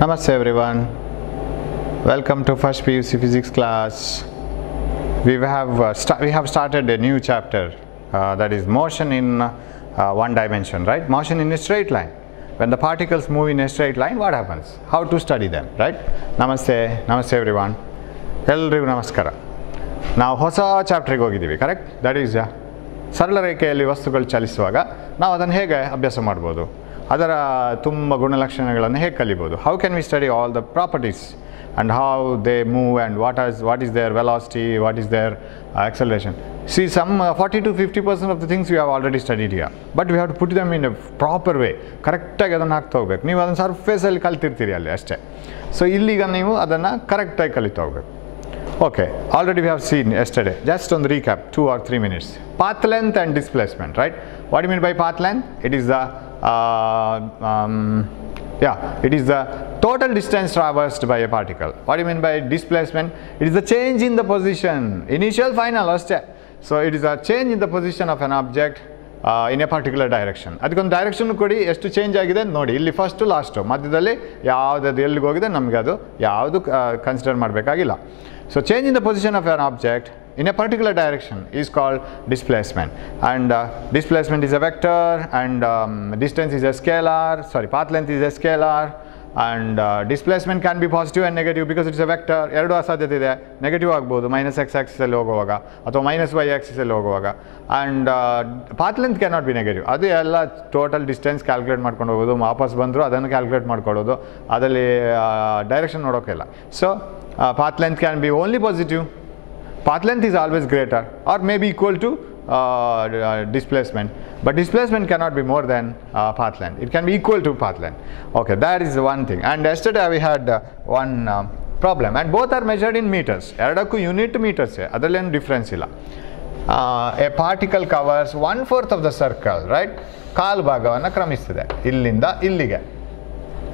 Namaste everyone. Welcome to first PUC physics class. We have started a new chapter that is motion in one dimension, right? Motion in a straight line. When the particles move in a straight line, what happens? How to study them, right? Namaste everyone. Ellaರಿಗೂ ನಮಸ್ಕಾರ. ನಾವು ಹೊಸ ಚಾಪ್ಟರ್ಗೆ ಹೋಗಿದ್ದೀವಿ, correct? That is ಸರಳ ರೇಖೆಯಲ್ಲಿ ವಸ್ತುಗಳು ಚಲಿಸುವಾಗ ನಾವು ಅದನ್ನು ಹೇಗೆ ಅಭ್ಯಾಸ ಮಾಡ್ಬೋದು, ಅದರ ತುಂಬ ಗುಣಲಕ್ಷಣಗಳನ್ನು ಹೇಗೆ ಕಲಿಬೋದು. How can we study all the properties and how they move and what is their velocity, what is their acceleration. See, some 40 to 50% of the things we have already studied here, but we have to put them in a proper way. ಕರೆಕ್ಟಾಗಿ ಅದನ್ನು ಹಾಕ್ತಾ ಹೋಗ್ಬೇಕು. ನೀವು ಅದನ್ನು ಸರ್ಫೇಸಲ್ಲಿ ಕಲ್ತಿರ್ತೀರಿ ಅಲ್ಲಿ ಅಷ್ಟೇ. ಸೊ ಇಲ್ಲಿಗ ನೀವು ಅದನ್ನು ಕರೆಕ್ಟಾಗಿ ಕಲಿತಾ ಹೋಗ್ಬೇಕು. Okay, already we have seen yesterday. Just on the recap, 2 or 3 minutes. Path length and displacement, right? What do you mean by path length? It is the it is the total distance traversed by a particle. What do you mean by displacement? It is the change in the position, initial, final, ಅಷ್ಟೇ. So it is a change in the position of an object in a particular direction. ಅದಕ್ಕೊಂದು ಡೈರೆಕ್ಷನ್ ಕೊಡಿ, ಎಷ್ಟು ಚೇಂಜ್ ಆಗಿದೆ ನೋಡಿ. ಇಲ್ಲಿ first last ಮಧ್ಯದಲ್ಲಿ ಯಾವುದದು ಎಲ್ಲಿಗೆ ಹೋಗಿದೆ ನಮಗೆ ಅದು ಯಾವುದು ಕನ್ಸಿಡರ್ ಮಾಡಬೇಕಾಗಿಲ್ಲ. So change in the position of an object in a particular direction is called displacement, and displacement is a vector, and distance is a scalar, path length is a scalar, and displacement can be positive and negative because it's a vector. ಎರಡು ಅಸಾಧ್ಯತೆ ಇದೆ, ನೆಗೆಟಿವ್ ಆಗ್ಬೋದು minus X ಆಕ್ಸಿಸಲ್ಲಿ ಹೋಗುವಾಗ ಅಥವಾ minus Y ಆಕ್ಸಿಸಲ್ಲಿ ಹೋಗುವಾಗ, and path length cannot be negative. ಅದು ಎಲ್ಲ ಟೋಟಲ್ ಡಿಸ್ಟೆನ್ಸ್ ಕ್ಯಾಲ್ಕುಲೇಟ್ ಮಾಡ್ಕೊಂಡು ಹೋಗೋದು, ವಾಪಸ್ ಬಂದರು ಅದನ್ನು ಕ್ಯಾಲ್ಕುಲೇಟ್ ಮಾಡ್ಕೊಳ್ಳೋದು, ಅದರಲ್ಲಿ ಡೈರೆಕ್ಷನ್ ನೋಡೋಕ್ಕಿಲ್ಲ. So path length can be only positive. Path length is always greater or may be equal to displacement, but displacement cannot be more than path length. It can be equal to path length. Okay, that is one thing. And yesterday we had one problem, and both are measured in meters. ಎರಡಕ್ಕೂ unit metres, ಅದರಲ್ಲೇನು ಡಿಫ್ರೆನ್ಸ್ ಇಲ್ಲ. A particle covers 1/4 of the circle, right? ಕಾಲು ಭಾಗವನ್ನು ಕ್ರಮಿಸ್ತದೆ ಇಲ್ಲಿಂದ ಇಲ್ಲಿಗೆ.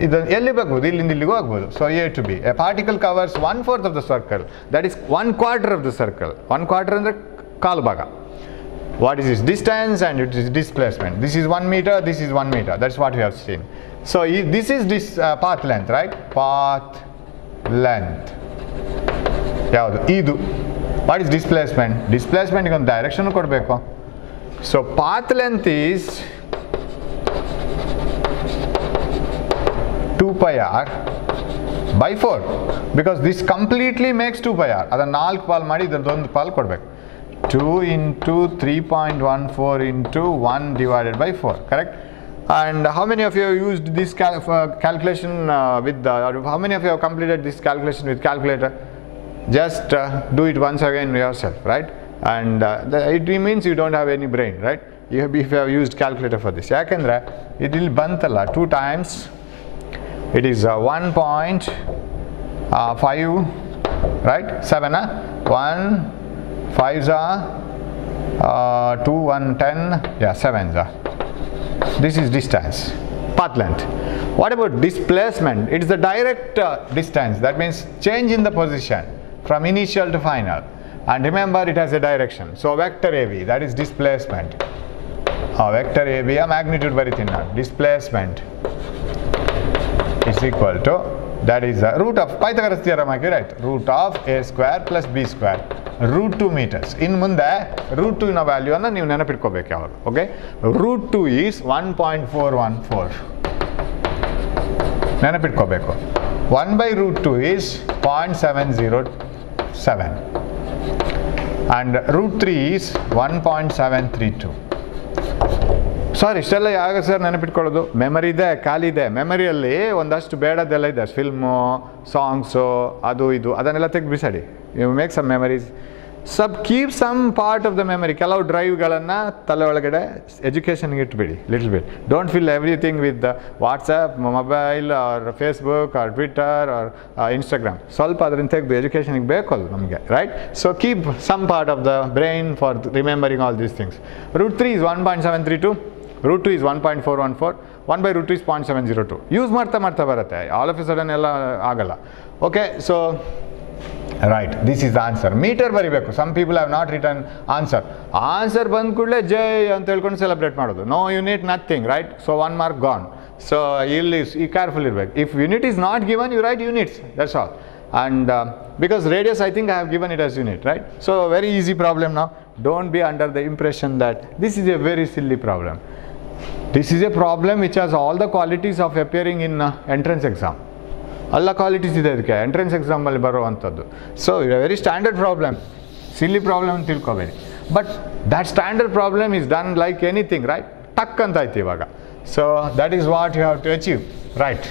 ಇದು ಎಲ್ಲಿ ಬರ್ಬೋದು, ಇಲ್ಲಿಂದ ಇಲ್ಲಿಗೂ ಆಗ್ಬೋದು. So A to B, a particle covers 1/4 of the circle, that is 1/4 of the circle. 1/4 ಅಂದರೆ ಕಾಲು ಭಾಗ. What is this? Distance and it is displacement. This is 1 meter, this is 1 meter. That's what we have seen. So this is this path length, right? Path length. ಯಾವುದು ಇದು? What is displacement? Displacement ಗೆ ಒಂದು ಡೈರೆಕ್ಷನ್ ಕೊಡಬೇಕು. So path length is 2 pi r by 4, because this completely makes 2 pi r. ಅದನ್ನು 4 ಪಾಲ್ ಮಾಡಿ ಇದರದೊಂದು ಪಾಲ್ ಕೊಡಬೇಕು. 2 into 3.14 into 1 divided by 4, correct? And how many of you have used this calculation how many of you have completed this calculation with calculator? Just do it once again yourself, right? And it means you don't have any brain, right? If you have used calculator for this, ಯಾಕೆಂದರೆ ಇಲ್ಲಿ ಬಂತಲ್ಲ 2 times, it is 1.5, right? 7, 1 5s are 2 1 10, yeah, 7s are. This is distance, path length. What about displacement? It is the direct distance, that means change in the position from initial to final, and remember it has a direction. So vector AB, that is displacement. Vector AB a magnitude ಬರಿತೀನಿ ನಾನು. Displacement is equal to, that is root of Pythagoras theorem hockey, right? Root of a square plus b square, root 2 meters. ಇನ್ನು ಮುಂದೆ root 2 ನ ವ್ಯಾಲ್ಯೂವನ್ನು ನೀವು ನೆನಪಿಟ್ಕೋಬೇಕು ಯಾವಾಗ. Okay, root 2 is 1.414 ನೆನಪಿಟ್ಕೋಬೇಕು. 1 by root 2 is 0.707, and root 3 is 1.732. ಸಾರಿ, ಇಷ್ಟೆಲ್ಲ ಯಾವಾಗ ಸರ್ ನೆನಪಿಟ್ಕೊಳ್ಳೋದು? ಮೆಮರಿ ಇದೆ, ಖಾಲಿ ಇದೆ. ಮೆಮರಿಯಲ್ಲಿ ಒಂದಷ್ಟು ಬೇಡದೆಲ್ಲ ಇದೆ, ಫಿಲ್ಮು, ಸಾಂಗ್ಸು, ಅದು ಇದು, ಅದನ್ನೆಲ್ಲ ತೆಗೆದು ಬಿಸಾಡಿ. You make some memories, keep some part of the memory. ಕೆಲವು ಡ್ರೈವ್ಗಳನ್ನು ತಲೆ ಒಳಗಡೆ ಎಜುಕೇಷನ್ಗೆ ಇಟ್ಬಿಡಿ, little bit. Don't fill everything with WhatsApp, mobile, or Facebook, or Twitter, or Instagram. ಸ್ವಲ್ಪ ಅದರಿಂದ ತೆಗೆದು ಎಜುಕೇಷನ್ಗೆ ಬೇಕಲ್ಲ ನಮಗೆ, right? So keep some part of the brain for remembering all these things. Root 3 is 1.732, root 2 is 1.414, 1 by root 2 is 0.702. ಯೂಸ್ ಮಾಡ್ತಾ ಬರುತ್ತೆ, all of a sudden ಎಲ್ಲ ಆಗಲ್ಲ. Okay, so right, this is the answer. Metre ಬರಿಬೇಕು. Some people have not return answer ಬಂದ ಕೂಡಲೇ ಜೈ ಅಂತ ಹೇಳ್ಕೊಂಡು ಸೆಲೆಬ್ರೇಟ್ ಮಾಡೋದು. No unit nothing, right? So 1 mark gone. So you careful ಇರಬೇಕು. If unit is not given, you write units, that's all. And because radius, I think I have given it as unit, right? So very easy problem now. Don't be under the impression that this is a very silly problem. This is a problem which has all the qualities of appearing in entrance exam. All the qualities ಇದೆ ಅದಕ್ಕೆ entrance exam ಅಲ್ಲಿ ಬರುವಂತದ್ದು. So it's a very standard problem. Silly problem ಅಂತ ತಿಳ್ಕೊಬೇಡಿ. But that standard problem is done like anything, right? ಟಕ್ ಅಂತ ಆಯ್ತು ಇವಾಗ. So that is what you have to achieve, right?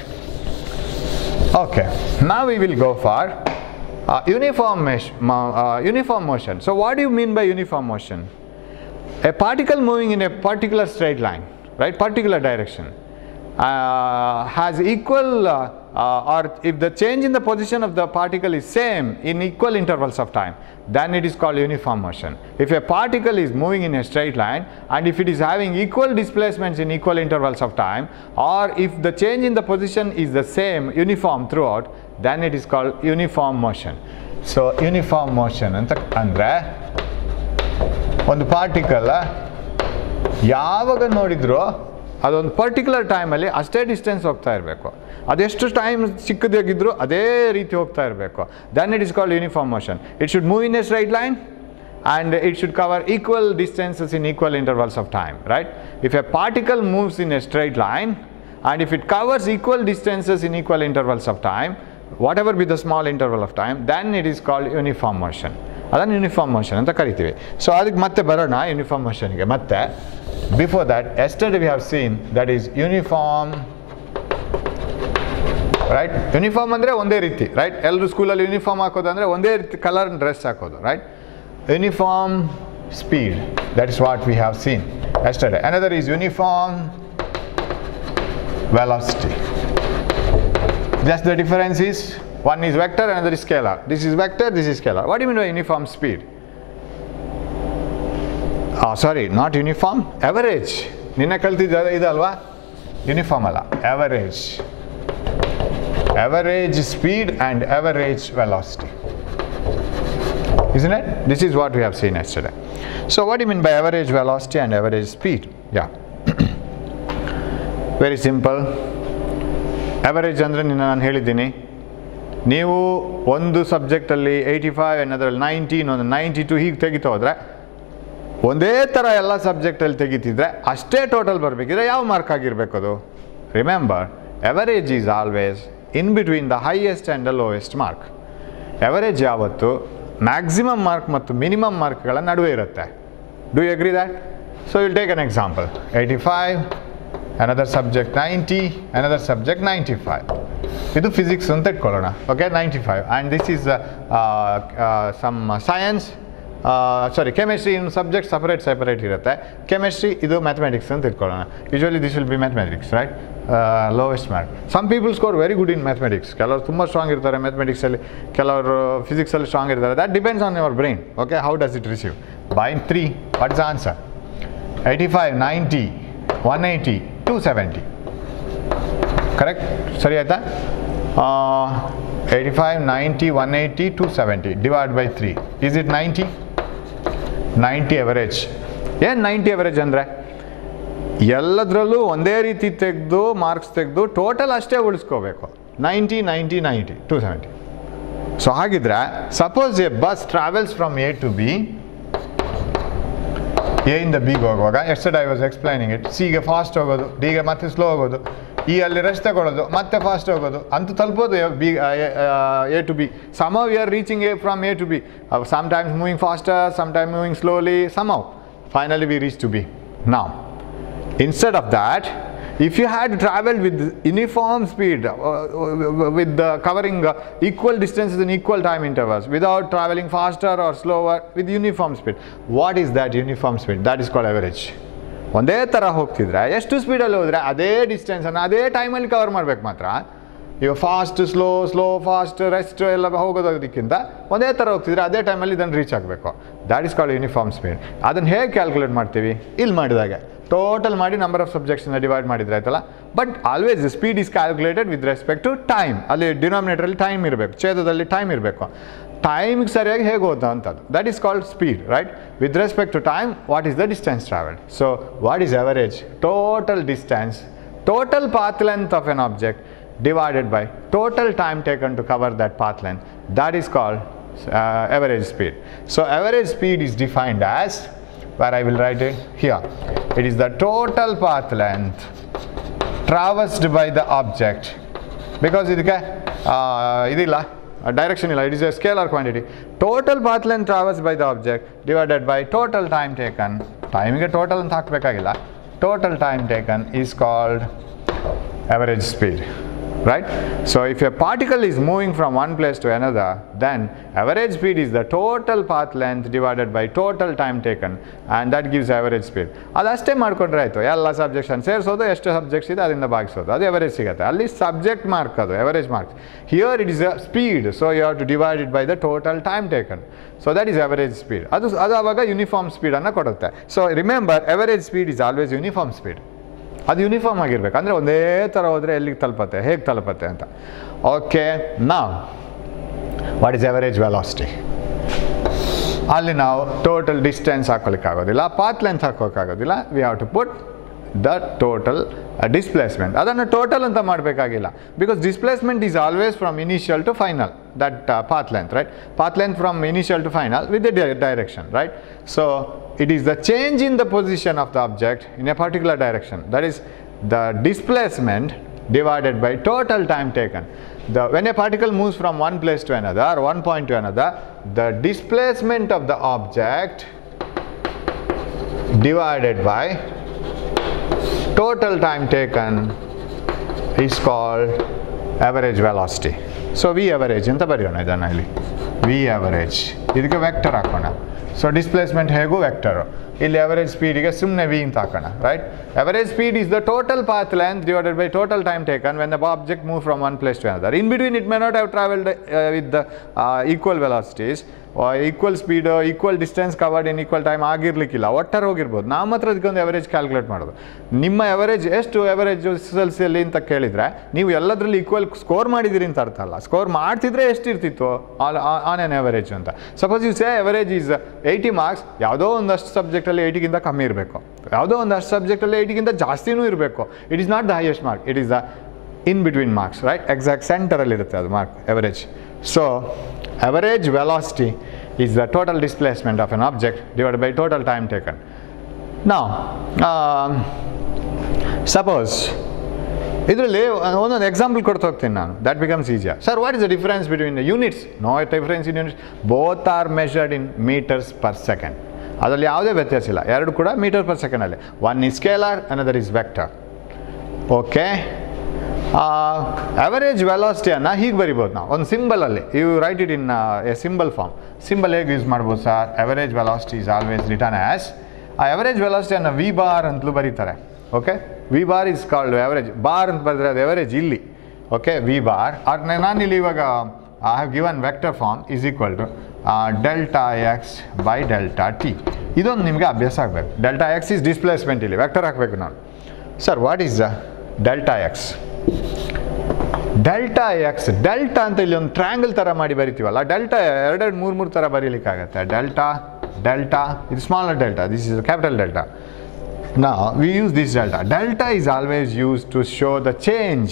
Okay, now we will go for uniform motion. So what do you mean by uniform motion? A particle moving in a particular straight line, right, particular direction, has equal or if the change in the position of the particle is same in equal intervals of time, then it is called uniform motion. If a particle is moving in a straight line and if it is having equal displacements in equal intervals of time, or if the change in the position is the same uniform throughout, then it is called uniform motion. So uniform motion anta andre ಒಂದು ಪಾರ್ಟಿಕಲ್ ಯಾವಾಗ ನೋಡಿದ್ರು ಅದೊಂದು ಪರ್ಟಿಕ್ಯುಲರ್ ಟೈಮಲ್ಲಿ ಅಷ್ಟೇ ಡಿಸ್ಟೆನ್ಸ್ ಹೋಗ್ತಾ ಇರಬೇಕು. ಅದೆಷ್ಟು ಟೈಮ್ ಚಿಕ್ಕದಾಗಿದ್ರು ಅದೇ ರೀತಿ ಹೋಗ್ತಾ ಇರಬೇಕು. Then it is called uniform motion. It should move in a straight line and it should cover equal distances in equal intervals of time, right? If a particle moves in a straight line and if it covers equal distances in equal intervals of time, whatever be the small interval of time, then it is called uniform motion. ಅದನ್ನು uniform motion ಅಂತ ಕರಿತೀವಿ. ಸೊ ಅದಕ್ಕೆ ಮತ್ತೆ ಬರೋಣ ಯೂನಿಫಾರ್ಮ್ ಮೋಷನ್ಗೆ. ಮತ್ತೆ before that yesterday we have seen that is uniform, right? Uniform ಅಂದರೆ ಒಂದೇ ರೀತಿ, ರೈಟ್? ಎಲ್ಲರೂ ಸ್ಕೂಲಲ್ಲಿ ಯೂನಿಫಾರ್ಮ್ ಹಾಕೋದು ಅಂದರೆ ಒಂದೇ ರೀತಿ ಕಲರ್ ಡ್ರೆಸ್ ಹಾಕೋದು, right? Uniform speed, that is what we have seen yesterday. Another is uniform velocity. Just the difference is one is vector, another is scalar. This is vector, this is scalar. What do you mean by uniform speed? Sorry, not uniform, average. Ninna kaltidda idalva? Uniform alla, average. Average speed and average velocity. Isn't it? This is what we have seen yesterday. So what do you mean by average velocity and average speed? Yeah. Very simple. Average ಅಂದರೆ ನಾನು ಹೇಳಿದ್ದೀನಿ, ನೀವು ಒಂದು ಸಬ್ಜೆಕ್ಟಲ್ಲಿ 85, ಅನ್ನೋದ್ರಲ್ಲಿ 90, ಇನ್ನೊಂದು 92 ಹೀಗೆ ತೆಗಿತಾ ಹೋದರೆ ಒಂದೇ ಥರ ಎಲ್ಲ ಸಬ್ಜೆಕ್ಟಲ್ಲಿ ತೆಗಿತಿದ್ರೆ ಅಷ್ಟೇ ಟೋಟಲ್ ಬರಬೇಕಿದ್ರೆ ಯಾವ ಮಾರ್ಕ್ ಆಗಿರಬೇಕು ಅದು? Remember, average is always in between the highest and the lowest mark. Average ಯಾವತ್ತು ಮ್ಯಾಕ್ಸಿಮಮ್ ಮಾರ್ಕ್ ಮತ್ತು ಮಿನಿಮಮ್ ಮಾರ್ಕ್ಗಳ ನಡುವೆ ಇರುತ್ತೆ. Do you agree that? So will take an example. 85, another subject 90, another subject 95. ಇದು ಫಿಸಿಕ್ಸ್ ಅಂತ ಇಟ್ಕೊಳ್ಳೋಣ, okay? 95 and this is some science, sorry chemistry. ಇನ್ನು subject separate ಇರುತ್ತೆ. ಕೆಮಿಸ್ಟ್ರಿ, ಇದು ಮ್ಯಾಥಮೆಟಿಕ್ಸ್ ಅಂತ ಇಟ್ಕೊಳ್ಳೋಣ. Usually this will be mathematics, right? Lowest mark. Some people score very good in mathematics. ಕೆಲವರು ತುಂಬ ಸ್ಟ್ರಾಂಗ್ ಇರ್ತಾರೆ ಮ್ಯಾಥಮೆಟಿಕ್ಸಲ್ಲಿ, ಕೆಲವರು ಫಿಸಿಕ್ಸಲ್ಲಿ ಸ್ಟ್ರಾಂಗ್ ಇರ್ತಾರೆ. That depends on your brain, okay? How does it receive? By 3, what is the answer? 85, 90, 180, 270. Correct? ಸರಿ ಆಯ್ತಾ? 85, 90, 180, 270 divide by 3. Is it 90? 90 ಎವರೇಜ್. ಏನು 90 ಎವರೇಜ್ ಅಂದರೆ? ಎಲ್ಲದರಲ್ಲೂ ಒಂದೇ ರೀತಿ ತೆಗೆದು ಮಾರ್ಕ್ಸ್ ತೆಗೆದು ಟೋಟಲ್ ಅಷ್ಟೇ ಉಳಿಸ್ಕೋಬೇಕು. 90, 90, 90, 270. ಸೊ ಹಾಗಿದ್ರೆ suppose a bus travels from A to B, A ಇಂದ ಬಿಗೆ ಹೋಗುವಾಗ yesterday I was explaining it. ಸಿಗೆ ಫಾಸ್ಟ್ ಹೋಗೋದು, ಡಿಗೆ ಮತ್ತೆ ಸ್ಲೋ ಹೋಗೋದು, ಈ ಅಲ್ಲಿ ರೆಸ್ಟ್ ತಗೊಳ್ಳೋದು, ಮತ್ತೆ ಫಾಸ್ಟ್ ಹೋಗೋದು ಅಂತ ತಲುಪೋದು B A to B. somehow we are reaching A from A to B, sometimes moving faster, sometimes moving slowly, somehow finally we reach to B. Now instead of that, if you had traveled with uniform speed, with covering equal distances in equal time intervals, without traveling faster or slower, with uniform speed, what is that uniform speed? That is called average. ಒಂದೇ ಥರ ಹೋಗ್ತಿದ್ರೆ ಎಷ್ಟು ಸ್ಪೀಡಲ್ಲಿ ಹೋದರೆ ಅದೇ ಡಿಸ್ಟೆನ್ಸನ್ನು ಅದೇ ಟೈಮಲ್ಲಿ ಕವರ್ ಮಾಡಬೇಕು ಮಾತ್ರ. ಈಗ ಫಾಸ್ಟ್ ಸ್ಲೋ ಫಾಸ್ಟ್ ರೆಸ್ಟ್ ಎಲ್ಲ ಹೋಗೋದಕ್ಕಿಂತ ಒಂದೇ ಥರ ಹೋಗ್ತಿದ್ರೆ ಅದೇ ಟೈಮಲ್ಲಿ ಇದನ್ನು ರೀಚ್ ಆಗಬೇಕು. That is called uniform speed. ಅದನ್ನು ಹೇಗೆ ಕ್ಯಾಲ್ಕುಲೇಟ್ ಮಾಡ್ತೀವಿ? ಇಲ್ಲಿ ಮಾಡಿದಾಗೆ ಟೋಟಲ್ ಮಾಡಿ ನಂಬರ್ ಆಫ್ ಸಬ್ಜೆಕ್ಟ್ಸ್ನ ಡಿವೈಡ್ ಮಾಡಿದ್ರೆ ಆಯ್ತಲ್ಲ. But always speed is calculated with respect to time. ಅಲ್ಲಿ ಡಿನಾಮಿನೇಟರಲ್ಲಿ ಟೈಮ್ ಇರಬೇಕು, ಛೇದದಲ್ಲಿ ಟೈಮ್ ಇರಬೇಕು. ಟೈಮಿಗೆ ಸರಿಯಾಗಿ ಹೇಗೆ ಹೋದ ಅಂತದ್ದು, that is called speed, right? With respect to time, what is the distance travelled. So what is average? Total distance total path length of an object divided by total time taken to cover that path length. That is called average speed. So average speed is defined as, where I will write it here, it is the total path length traversed by the object, because idilla direction illa, it is a scalar quantity. Total path length traversed by the object divided by total time taken. Time ge total anta hakbekagilla. Total time taken is called average speed. Right? So if a particle is moving from one place to another, then average speed is the total path length divided by total time taken, and that gives average speed. ಅದಷ್ಟೇ ಮಾಡ್ಕೊಂಡ್ರೆ ಆಯಿತು. ಎಲ್ಲ ಸಬ್ಜೆಕ್ಟ್ಸ್ ಸೇರಿಸೋದು, ಎಷ್ಟು ಸಬ್ಜೆಕ್ಟ್ಸ್ ಇದೆ ಅದರಿಂದ ಭಾಗಿಸೋದು, ಅದು ಎವರೇಜ್ ಸಿಗುತ್ತೆ. ಅಲ್ಲಿ ಸಬ್ಜೆಕ್ಟ್ ಮಾರ್ಕ್ ಅದು average marks. Here it is a speed, so you have to divide it by the total time taken. So that is average speed. ಅದು ಆವಾಗ ಯೂನಿಫಾರ್ಮ್ ಸ್ಪೀಡನ್ನು ಕೊಡುತ್ತೆ. So remember, average speed is always uniform speed. ಅದು uniform ಆಗಿರ್ಬೇಕು, ಅಂದರೆ ಒಂದೇ ಥರ ಹೋದರೆ ಎಲ್ಲಿಗೆ ತಲುಪತ್ತೆ, ಹೇಗೆ ತಲುಪತ್ತೆ ಅಂತ. ಓಕೆ, ನಾವು ವಾಟ್ ಈಸ್ ಎವರೇಜ್ ವೆಲಾಸಿಟಿ? ಅಲ್ಲಿ ನಾವು ಟೋಟಲ್ ಡಿಸ್ಟೆನ್ಸ್ ಹಾಕೋಲಿಕ್ಕಾಗೋದಿಲ್ಲ, ಪಾತ್ ಲೆಂತ್ ಹಾಕೋಕ್ಕಾಗೋದಿಲ್ಲ. We have to put the total displacement. ಅದನ್ನು ಟೋಟಲ್ ಅಂತ ಮಾಡಬೇಕಾಗಿಲ್ಲ, because displacement is always from initial to final, that path length, right? Path length from initial to final with the direction, right? So it is the change in the position of the object in a particular direction, that is the displacement divided by total time taken. When a particle moves from one place to another or one point to another, the displacement of the object divided by total time taken is called average velocity. So V average ಅಂತ ಬರೆಯೋಣ ಇದನ್ನು ಇಲ್ಲಿ. V average ಇದಕ್ಕೆ ವೆಕ್ಟರ್ ಹಾಕೋಣ. So displacement ಹೇಗೂ ವೆಕ್ಟರು, ಇಲ್ಲಿ ಅವರೇಜ್ ಸ್ಪೀಡಿಗೆ ಸುಮ್ಮನೆ ವಿ ಅಂತ ಹಾಕೋಣ. Right? Average speed is the total path length divided by total time taken when the object moves from one place to another. In between it may not have traveled with the equal velocities, equal speed, equal distance covered in equal time ಆಗಿರಲಿಕ್ಕಿಲ್ಲ, ಒಟ್ಟಾರೆ ಹೋಗಿರ್ಬೋದು. ನಾವು ಮಾತ್ರ ಅದಕ್ಕೊಂದು average calculate ಮಾಡೋದು. ನಿಮ್ಮ ಎವರೇಜ್ ಎಷ್ಟು average SSLC ಅಂತ ಕೇಳಿದರೆ ನೀವು ಎಲ್ಲದರಲ್ಲಿ ಈಕ್ವಲ್ ಸ್ಕೋರ್ ಮಾಡಿದ್ದೀರಿ ಅಂತ ಅರ್ಥ ಅಲ್ಲ. ಸ್ಕೋರ್ ಮಾಡ್ತಿದ್ರೆ ಎಷ್ಟಿರ್ತಿತ್ತು ಆನ್ ಆನ್ ಎವರೇಜ್ ಅಂತ. Suppose you say average is 80 marks, ಯಾವುದೋ ಒಂದಷ್ಟು ಸಬ್ಜೆಕ್ಟಲ್ಲಿ 80ಗಿಂತ ಕಮ್ಮಿ ಇರಬೇಕು, ಯಾವುದೋ ಒಂದಷ್ಟು ಸಬ್ಜೆಕ್ಟಲ್ಲಿ 80ಗಿಂತ ಜಾಸ್ತಿನೂ ಇರಬೇಕು. It is not the highest mark, it is the in between marks. Right? Exact ಸೆಂಟರಲ್ಲಿ ಇರುತ್ತೆ ಅದು mark average. So average velocity is the total displacement of an object divided by total time taken. Now suppose ಇದರಲ್ಲಿ ಒಂದೊಂದು ಎಕ್ಸಾಂಪಲ್ ಕೊಡ್ತಾ ಹೋಗ್ತೀನಿ ನಾನು, that becomes easier. Sir, what is the difference between the units? No difference in units. Both are measured in meters per second. ಅದರಲ್ಲಿ ಯಾವುದೇ ವ್ಯತ್ಯಾಸ ಇಲ್ಲ, ಎರಡು ಕೂಡ ಮೀಟರ್ ಪರ್ ಸೆಕೆಂಡಲ್ಲಿ. One is scalar, another is vector. Okay, average ವೆಲಾಸಿಟಿಯನ್ನು ಹೀಗೆ ಬರಿಬೋದು ನಾವು ಒಂದು ಸಿಂಬಲಲ್ಲಿ. You write it in a symbol form. Symbol ಹೇಗೆ ಯೂಸ್ ಮಾಡ್ಬೋದು sir? Average velocity is always return as, ಆ ಅವರೇಜ್ ವೆಲಾಸಿಟಿಯನ್ನು ವಿ ಬಾರ್ ಅಂತಲೂ ಬರೀತಾರೆ. Okay, V bar is called average. Bar ಅಂತ ಬರೆದ್ರೆ ಅದು ಅವರೇಜ್ ಇಲ್ಲಿ. Okay, V bar. ನಾನಿಲ್ಲಿ ಇವಾಗ I have given vector form is equal to delta x by delta t. ಇದೊಂದು ನಿಮಗೆ ಅಭ್ಯಾಸ ಆಗಬೇಕು. ಡೆಲ್ಟಾ ಎಕ್ಸ್ ಇಸ್ ಡಿಸ್ಪ್ಲೇಸ್ಮೆಂಟ್, ಇಲ್ಲಿ ವೆಕ್ಟರ್ ಹಾಕಬೇಕು ನಾನು. Sir, what is the delta x? Delta x, delta ಅಂತ ಇಲ್ಲಿ ಒಂದು ಟ್ರ್ಯಾಂಗಲ್ ಥರ ಮಾಡಿ ಬರಿತೀವಲ್ಲ, ಡೆಲ್ಟಾ ಎರಡೆರಡು ಮೂರು ಥರ ಬರೀಲಿಕ್ಕಾಗತ್ತೆ. ಡೆಲ್ಟಾ, ಡೆಲ್ಟಾ, ಇದು smaller delta, this is capital delta. Now we use this delta. Delta is always used to show the change,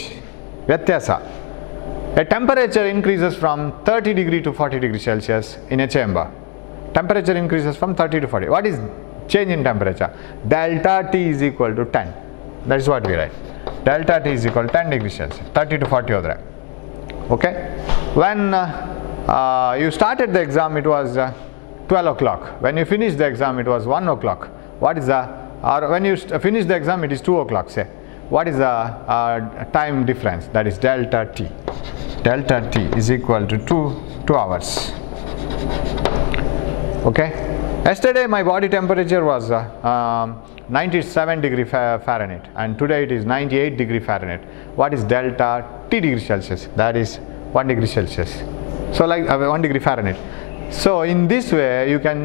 ವ್ಯತ್ಯಾಸ. A temperature increases from 30 degree to 40 degree Celsius in a chamber. Temperature increases from 30 to 40. What is change in temperature? Delta T is equal to 10. That is what we write. Delta T is equal to 10 degrees Celsius. 30 to 40 ಹೋದರೆ. Okay? When you started the exam, it was 12 o'clock. When you finished the exam, it was 1 o'clock. What is the, or when you finish the exam, it is 2 o'clock, say. What is the time difference? That is delta T. Delta T is equal to 2 hours. Okay? Yesterday my body temperature was 97 degree Fahrenheit, and today it is 98 degree Fahrenheit. What is delta T degree Celsius? That is 1 degree Celsius. So like 1 degree Fahrenheit. So in this way you can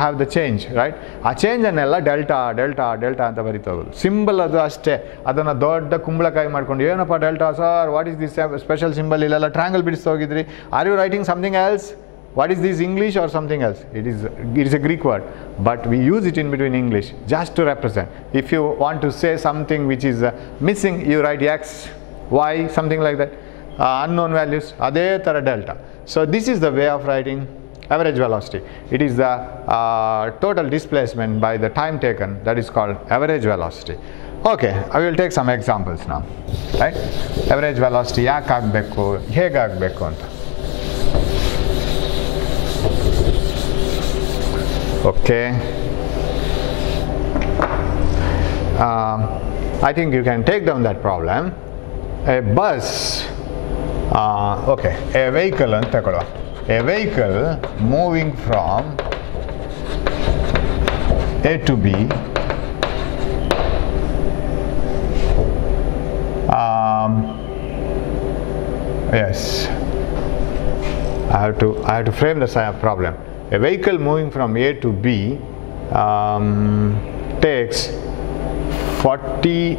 have the change, right? ಆ ಚೇಂಜ್ ಅನ್ನೆಲ್ಲ delta delta delta ಅಂತ ಬರಿತಾ ಹೋಗೋದು. ಸಿಂಬಲ್ ಅದು ಅಷ್ಟೇ, ಅದನ್ನು ದೊಡ್ಡ ಕುಂಬಳಕಾಯಿ ಮಾಡ್ಕೊಂಡು ಏನಪ್ಪ delta sir, what is this special symbol, ಇಲ್ಲೆಲ್ಲ ಟ್ರ್ಯಾಂಗಲ್ ಬಿಡಿಸ್ತಾ ಹೋಗಿದ್ರಿ. Are you writing something else? What is this, English or something else? It is a Greek word, but we use it in between English just to represent. If you want to say something which is missing, you write x, y, something like that. Unknown values, ade tara delta. So this is the way of writing average velocity. It is the total displacement by the time taken, that is called average velocity. Okay, I will take some examples now, right? Average velocity ಯಾಕೆ ಆಗಬೇಕು, ಹೇಗೆ ಆಗಬೇಕು ಅಂತ. Okay, I think you can take down that problem. A bus, okay, a vehicle ಅಂತ ತಗೊಳ್ಳುವ. A vehicle moving from A to B yes, I have to frame the problem. A vehicle moving from A to B takes 40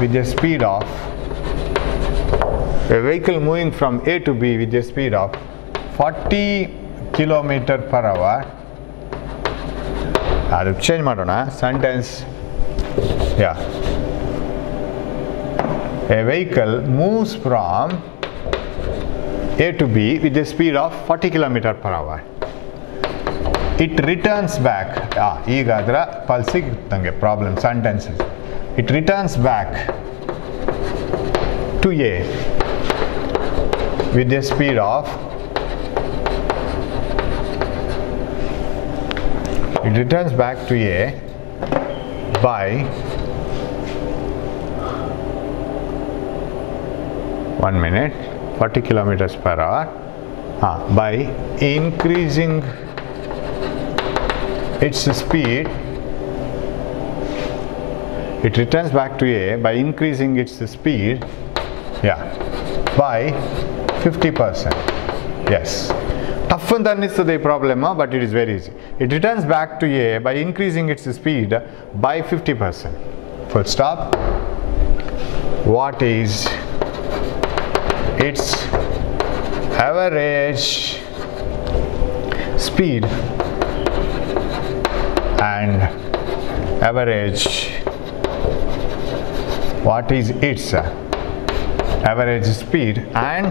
with a speed of a vehicle moving from A to B with a speed of 40 km/h. ಅದು ಚೇಂಜ್ ಮಾಡೋಣ sentence. Yeah, a vehicle moves from A to B with a speed of 40 km/h. It returns back. ಈಗ ಅದರ ಪಲ್ಸಿಗೆ ತಂಗೆ problem sentences. It returns back to A with a speed of by 1 minute 40 km/h by increasing its speed. It returns back to A by increasing its speed, by 50%. Yes, tough ಅಂತ ಅನ್ನಿಸ್ತದೆ ಈ problem, but it is very easy. It returns back to A by increasing its speed by 50%. Full stop. What is its average speed and average average speed and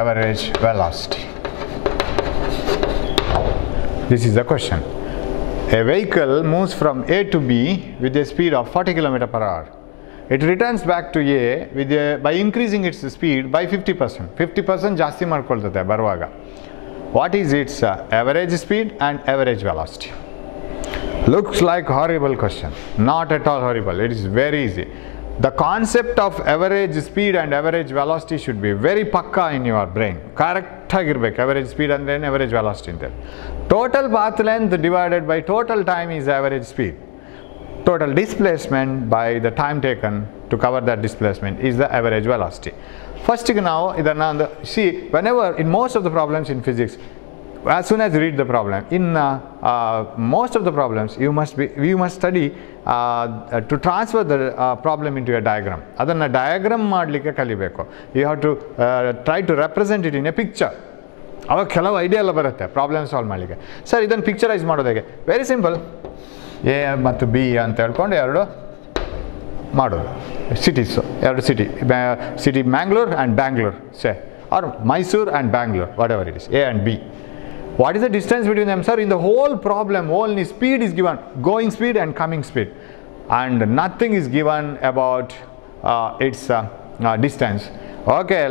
average velocity? This is the question. A vehicle moves from A to B with a speed of 40 km/h. It returns back to A by increasing its speed by 50%. 50% ಜಾಸ್ತಿ ಮಾಡ್ಕೊಳ್ತದೆ ಬರುವಾಗ. What is its average speed and average velocity? Looks like horrible question. Not at all horrible. It is very easy. The concept of average speed and average velocity should be very pakka in your brain. Correct ಆಗಿರಬೇಕು. Average speed ಅಂದ್ರೆ average velocity ಅಂತ. Total path length divided by total time is average speed. Total displacement by the time taken to cover that displacement is the average velocity. First now idanna see, whenever in most of the problems in physics, as soon as you read the problem, in most of the problems you must study to transfer the problem into a diagram. Adanna diagram ಮಾಡಲಿಕ್ಕೆ ಕಲಿಬೇಕು. You have to try to represent it in a picture. ಅವಾಗ ಕೆಲವು idea ಎಲ್ಲ ಬರುತ್ತೆ problem solve ಮಾಡಲಿಕ್ಕೆ. Sir ಇದನ್ನು picturise ಮಾಡೋದು ಹೇಗೆ? Very simple. ಎ ಮತ್ತು ಬಿ ಅಂತ ಹೇಳ್ಕೊಂಡು ಎರಡು ಮಾಡೋದು. ಸಿಟೀಸು, ಎರಡು city Mangalore and Bangalore say, or Mysuru and Bangalore, whatever it is, A and B. What is the distance between them? Sir, in the whole problem, only speed is given, going speed and coming speed, and nothing is given about its distance. Okay,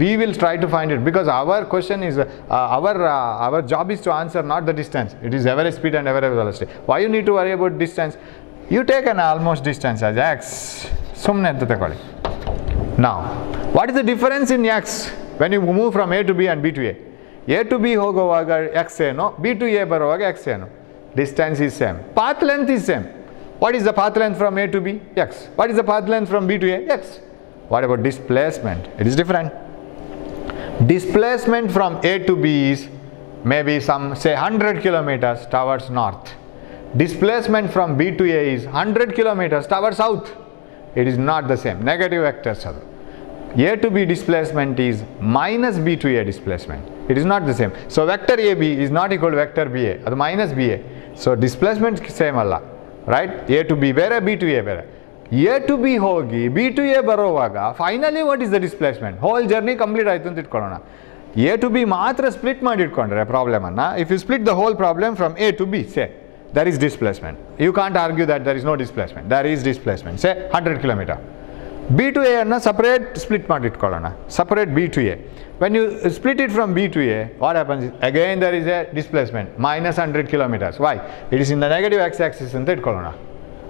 we will try to find it, because our question is, our job is to answer not the distance. It is average speed and average velocity. Why you need to worry about distance? You take an almost distance as x. Sumne anta takolli. Now, what is the difference in x when you move from A to B and B to A? A to B ಹೋಗುವಾಗ x ಏನು, B to A ಬರುವಾಗ x ಏನು? Distance is same. Path length is same. What is the path length from A to B? X. What is the path length from B to A? X. What about displacement? It is different. Displacement from A to B is maybe some say 100 kilometers towards north. Displacement from B to A is 100 kilometers towards south. it is not the same. Negative vectors adu. A to B displacement is minus B to A displacement. It is not the same. So vector AB is not equal to vector BA. Adu minus BA. So displacement same alla. Right? A to B ಬೇರೆ, B to A ಬೇರೆ. A to B ಹೋಗಿ B to A ಬರೋವಾಗ finally what is the displacement? Whole journey complete ಆಯಿತು ಅಂತ ಇಟ್ಕೊಳ್ಳೋಣ. A to B ಮಾತ್ರ split ಮಾಡಿ ಇಟ್ಕೊಂಡ್ರೆ ಪ್ರಾಬ್ಲಮನ್ನು, if you split the whole problem from A to B, say there is displacement. You can't argue that there is no displacement. There is displacement. Say 100 km. B to A ಅನ್ನು separate split ಮಾಡಿ ಇಟ್ಕೊಳ್ಳೋಣ. Separate B to A. When you split it from B to A, what happens is, again there is a displacement, minus 100 kilometers. Why? It is in the negative x-axis ಅಂತ ಇಟ್ಕೊಳ್ಳೋಣ.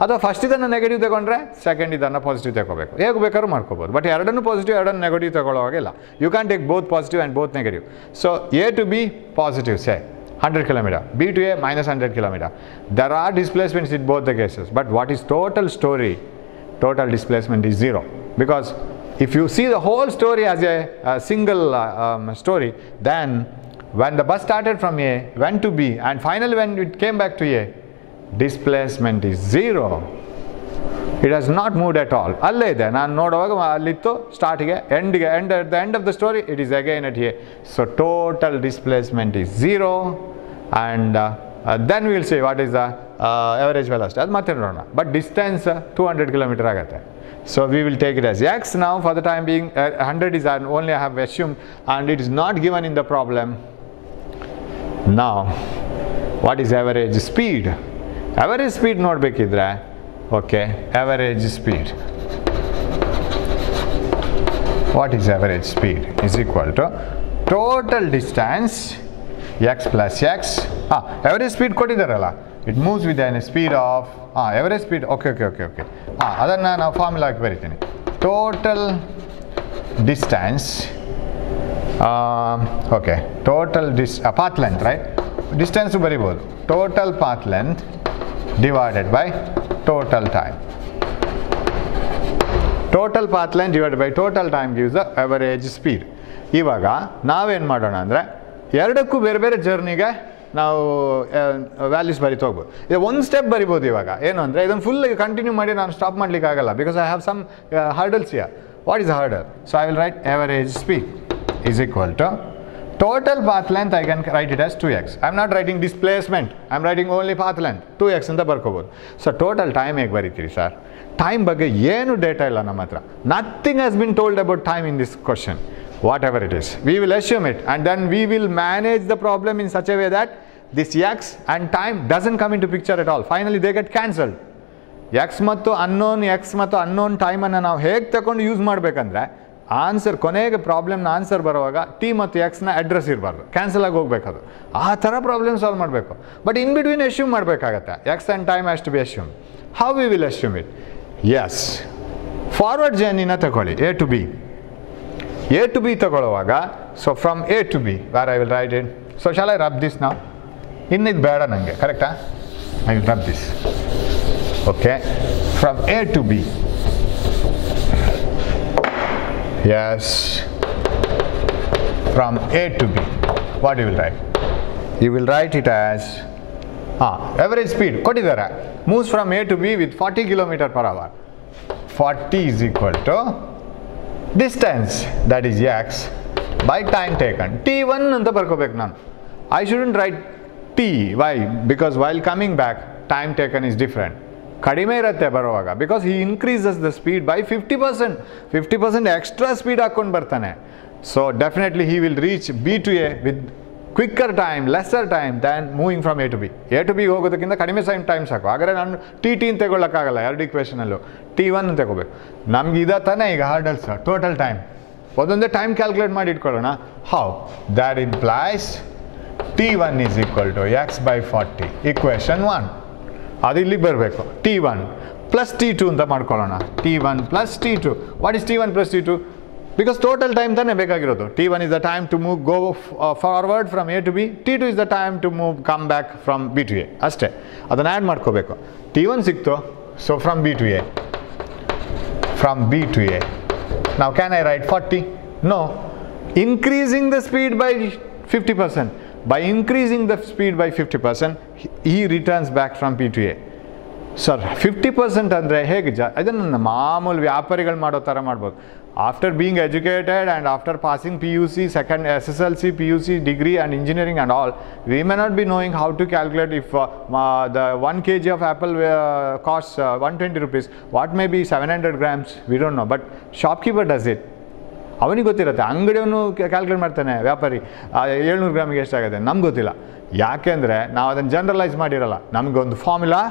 ಅಥವಾ ಫಸ್ಟ್ ಇದನ್ನು ನೆಗೆಟಿವ್ ತಗೊಂಡ್ರೆ ಸೆಕೆಂಡ್ ಇದನ್ನು ಪಾಸಿಟಿವ್ ತಗೋಬೇಕು. ಹೇಗೆ ಬೇಕಾದ್ರೂ ಮಾಡ್ಕೋಬೋದು. ಬಟ್ ಎರಡನ್ನೂ ಪಾಸಿಟಿವ್ ಎರಡನ್ನು ನೆಗೆಟಿವ್ ತಗೊಳ್ಳೋವಾಗಿಲ್ಲ. You can take both positive and both negative. So A to B positive, say 100 km. B to A minus 100 km. There are displacements in both the cases. But what is total story? Total displacement is 0. Because if you see the whole story as a single story, then when the bus started from A, went to B, and finally when it came back to A, displacement is 0. It has not moved at all. ಅಲ್ಲೇ ಇದೆ, ನಾನು ನೋಡುವಾಗ ಅಲ್ಲಿತ್ತು ಸ್ಟಾರ್ಟಿಗೆ, ಎಂಡ್ಗೆ, at the end of the story it is again at A. So total displacement is 0, and then we will see what is the average velocity. ಅದು ಮತ್ತೆ ನೋಡೋಣ. ಬಟ್ ಡಿಸ್ಟೆನ್ಸ್ 200 km ಆಗುತ್ತೆ. So we will take it as x now for the time being. 100 is only I have assumed, and it is not given in the problem. Now what is average speed? Average speed ನೋಡಬೇಕಿದ್ರೆ, okay, average speed. What is average speed? Is equal to total distance x plus x. Average speed ಕೊಟ್ಟಿದ್ದಾರಲ್ಲ, it moves with a speed of average speed. Okay. ಅದನ್ನು ನಾವು ಫಾರ್ಮುಲಾ ಹಾಕಿ ಬರಿತೀನಿ. Total distance, okay, total path length, right? Distance ಬರಿಬೋದು. Total path length divided by total time. Total path length divided by total time gives the average speed. ಇವಾಗ ನಾವೇನು ಮಾಡೋಣ ಅಂದರೆ, ಎರಡಕ್ಕೂ ಬೇರೆ ಬೇರೆ ಜರ್ನಿಗೆ ನಾವು ವ್ಯಾಲ್ಯೂಸ್ ಬರಿತಾ ಹೋಗ್ಬೋದು. ಇದು ಒಂದು ಸ್ಟೆಪ್ ಬರಿಬೋದು. ಇವಾಗ ಏನು ಅಂದರೆ, ಇದನ್ನು ಫುಲ್ ಕಂಟಿನ್ಯೂ ಮಾಡಿ ನಾನು ಸ್ಟಾಪ್ ಮಾಡಲಿಕ್ಕೆ ಆಗಲ್ಲ, because I have some hurdles here. What is hurdle? So I will write average speed is equal to total path length. I can write it as 2x. I am not writing displacement, I am writing only path length. 2x ಅಂತ ಬರ್ಕೋಬೋದು. So total time ಹೇಗೆ ಬರೀತೀರಿ sir? Time ಬಗ್ಗೆ ಏನು ಡೇಟಾ ಇಲ್ಲ ನಮ್ಮ ಹತ್ರ. Nothing has been told about time in this question. Whatever it is, we will assume it, and then we will manage the problem in such a way that this x and time doesn't come into picture at all. Finally they get cancelled. x ಮತ್ತು ಅನ್ನೋನ್ ಟೈಮನ್ನು ನಾವು ಹೇಗೆ ತಗೊಂಡು ಯೂಸ್ ಮಾಡಬೇಕಂದ್ರೆ, ಆನ್ಸರ್ ಕೊನೆಗೆ ಪ್ರಾಬ್ಲಮ್ನ ಆನ್ಸರ್ ಬರುವಾಗ ಟಿ ಮತ್ತು ಎಕ್ಸ್ನ ಅಡ್ರೆಸ್ ಇರಬಾರ್ದು, ಕ್ಯಾನ್ಸಲ್ ಆಗಿ ಹೋಗ್ಬೇಕದು. ಆ ಥರ ಪ್ರಾಬ್ಲಮ್ ಸಾಲ್ವ್ ಮಾಡಬೇಕು. ಬಟ್ ಇನ್ ಬಿಟ್ವೀನ್ ಅಶ್ಯೂಮ್ ಮಾಡಬೇಕಾಗತ್ತೆ. X and time has to be assume. How we will assume it? Yes, forward ಜರ್ನಿನ ತಗೊಳ್ಳಿ. A to B ತಗೊಳ್ಳುವಾಗ, so from A to B, where I will write it. So shall I rub this now? ಇನ್ನಿದು ಬೇಡ ನನಗೆ, ಕರೆಕ್ಟಾ? I will rub this. Okay, from A to B. Yes, from A to B. What you will write? You will write it as average speed ಕೊಟ್ಟಿದ್ದಾರೆ. Moves from A to B with 40 km/h. 40 is equal to distance, that is x, by time taken. T1 ಅಂತ ಬರ್ಕೋಬೇಕು ನಾನು. I shouldn't write T. Why? Because while coming back, time taken is different. ಕಡಿಮೆ ಇರುತ್ತೆ ಬರುವಾಗ, because he increases the speed by 50% extra speed ಹಾಕ್ಕೊಂಡು ಬರ್ತಾನೆ. So definitely he will reach B to A with quicker time, lesser time than moving from A to B. A to B ಹೋಗೋದಕ್ಕಿಂತ ಕಡಿಮೆ ಟೈಮ್ ಸಾಕು. ಹಾಗಾದರೆ ನಾನು T ಅಂತ ತಗೊಳ್ಳೋಕ್ಕಾಗಲ್ಲ. ಎರಡು ಇಕ್ವೇಷನಲ್ಲೂ T1 ತಗೋಬೇಕು. ನಮ್ಗೆ ಇದ ತಾನೇ ಈಗ ಹಾರ್ಡಲ್ಸ್, ಟೋಟಲ್ ಟೈಮ್. ಒಂದೊಂದೇ ಟೈಮ್ ಕ್ಯಾಲ್ಕುಲೇಟ್ ಮಾಡಿ ಇಟ್ಕೊಳ್ಳೋಣ. How? That implies T1 is equal to x by 40. Equation 1. ಅದು ಇಲ್ಲಿಗೆ ಬರಬೇಕು. T1 plus T2 ಅಂತ ಮಾಡ್ಕೊಳ್ಳೋಣ. T1 plus T2. What is T1 plus T2? Because total time ತಾನೇ ಬೇಕಾಗಿರೋದು. T1 is the time to move, go forward from A to B. T2 is the time to move, come back from B to A. ಅಷ್ಟೇ. ಅದನ್ನು ಆ್ಯಡ್ ಮಾಡ್ಕೋಬೇಕು. T1 ಸಿಕ್ತು. So from B to A. From B to A. Now can I write 40? No. Increasing the speed by 50%. By increasing the speed by 50%, he returns back from B to A. Sir 50% ಅಂದರೆ ಹೇಗೆ ಇದನ್ನು ಮಾಮೂಲು ವ್ಯಾಪಾರಿಗಳು ಮಾಡೋ ಥರ ಮಾಡ್ಬೋದು. After being educated and after passing PUC, second SSLC, PUC, degree and engineering and all, we may not be knowing how to calculate if the 1 kg of apple costs 120 rupees. What may be 700 grams? We don't know. But shopkeeper does it. ಅವನಿಗೆ ಗೊತ್ತಿರುತ್ತೆ. ಅಂಗಡಿಯವನು ಕ್ಯಾಲ್ಕುಲೇಟ್ ಮಾಡ್ತಾನೆ, ವ್ಯಾಪಾರಿ 700 ಗ್ರಾಮಿಗೆ ಎಷ್ಟಾಗುತ್ತೆ, ನಮ್ಗೆ ಗೊತ್ತಿಲ್ಲ. ಯಾಕೆಂದರೆ ನಾವು ಅದನ್ನು ಜನರಲೈಸ್ ಮಾಡಿರಲ್ಲ. ನಮಗೊಂದು ಫಾರ್ಮುಲಾ,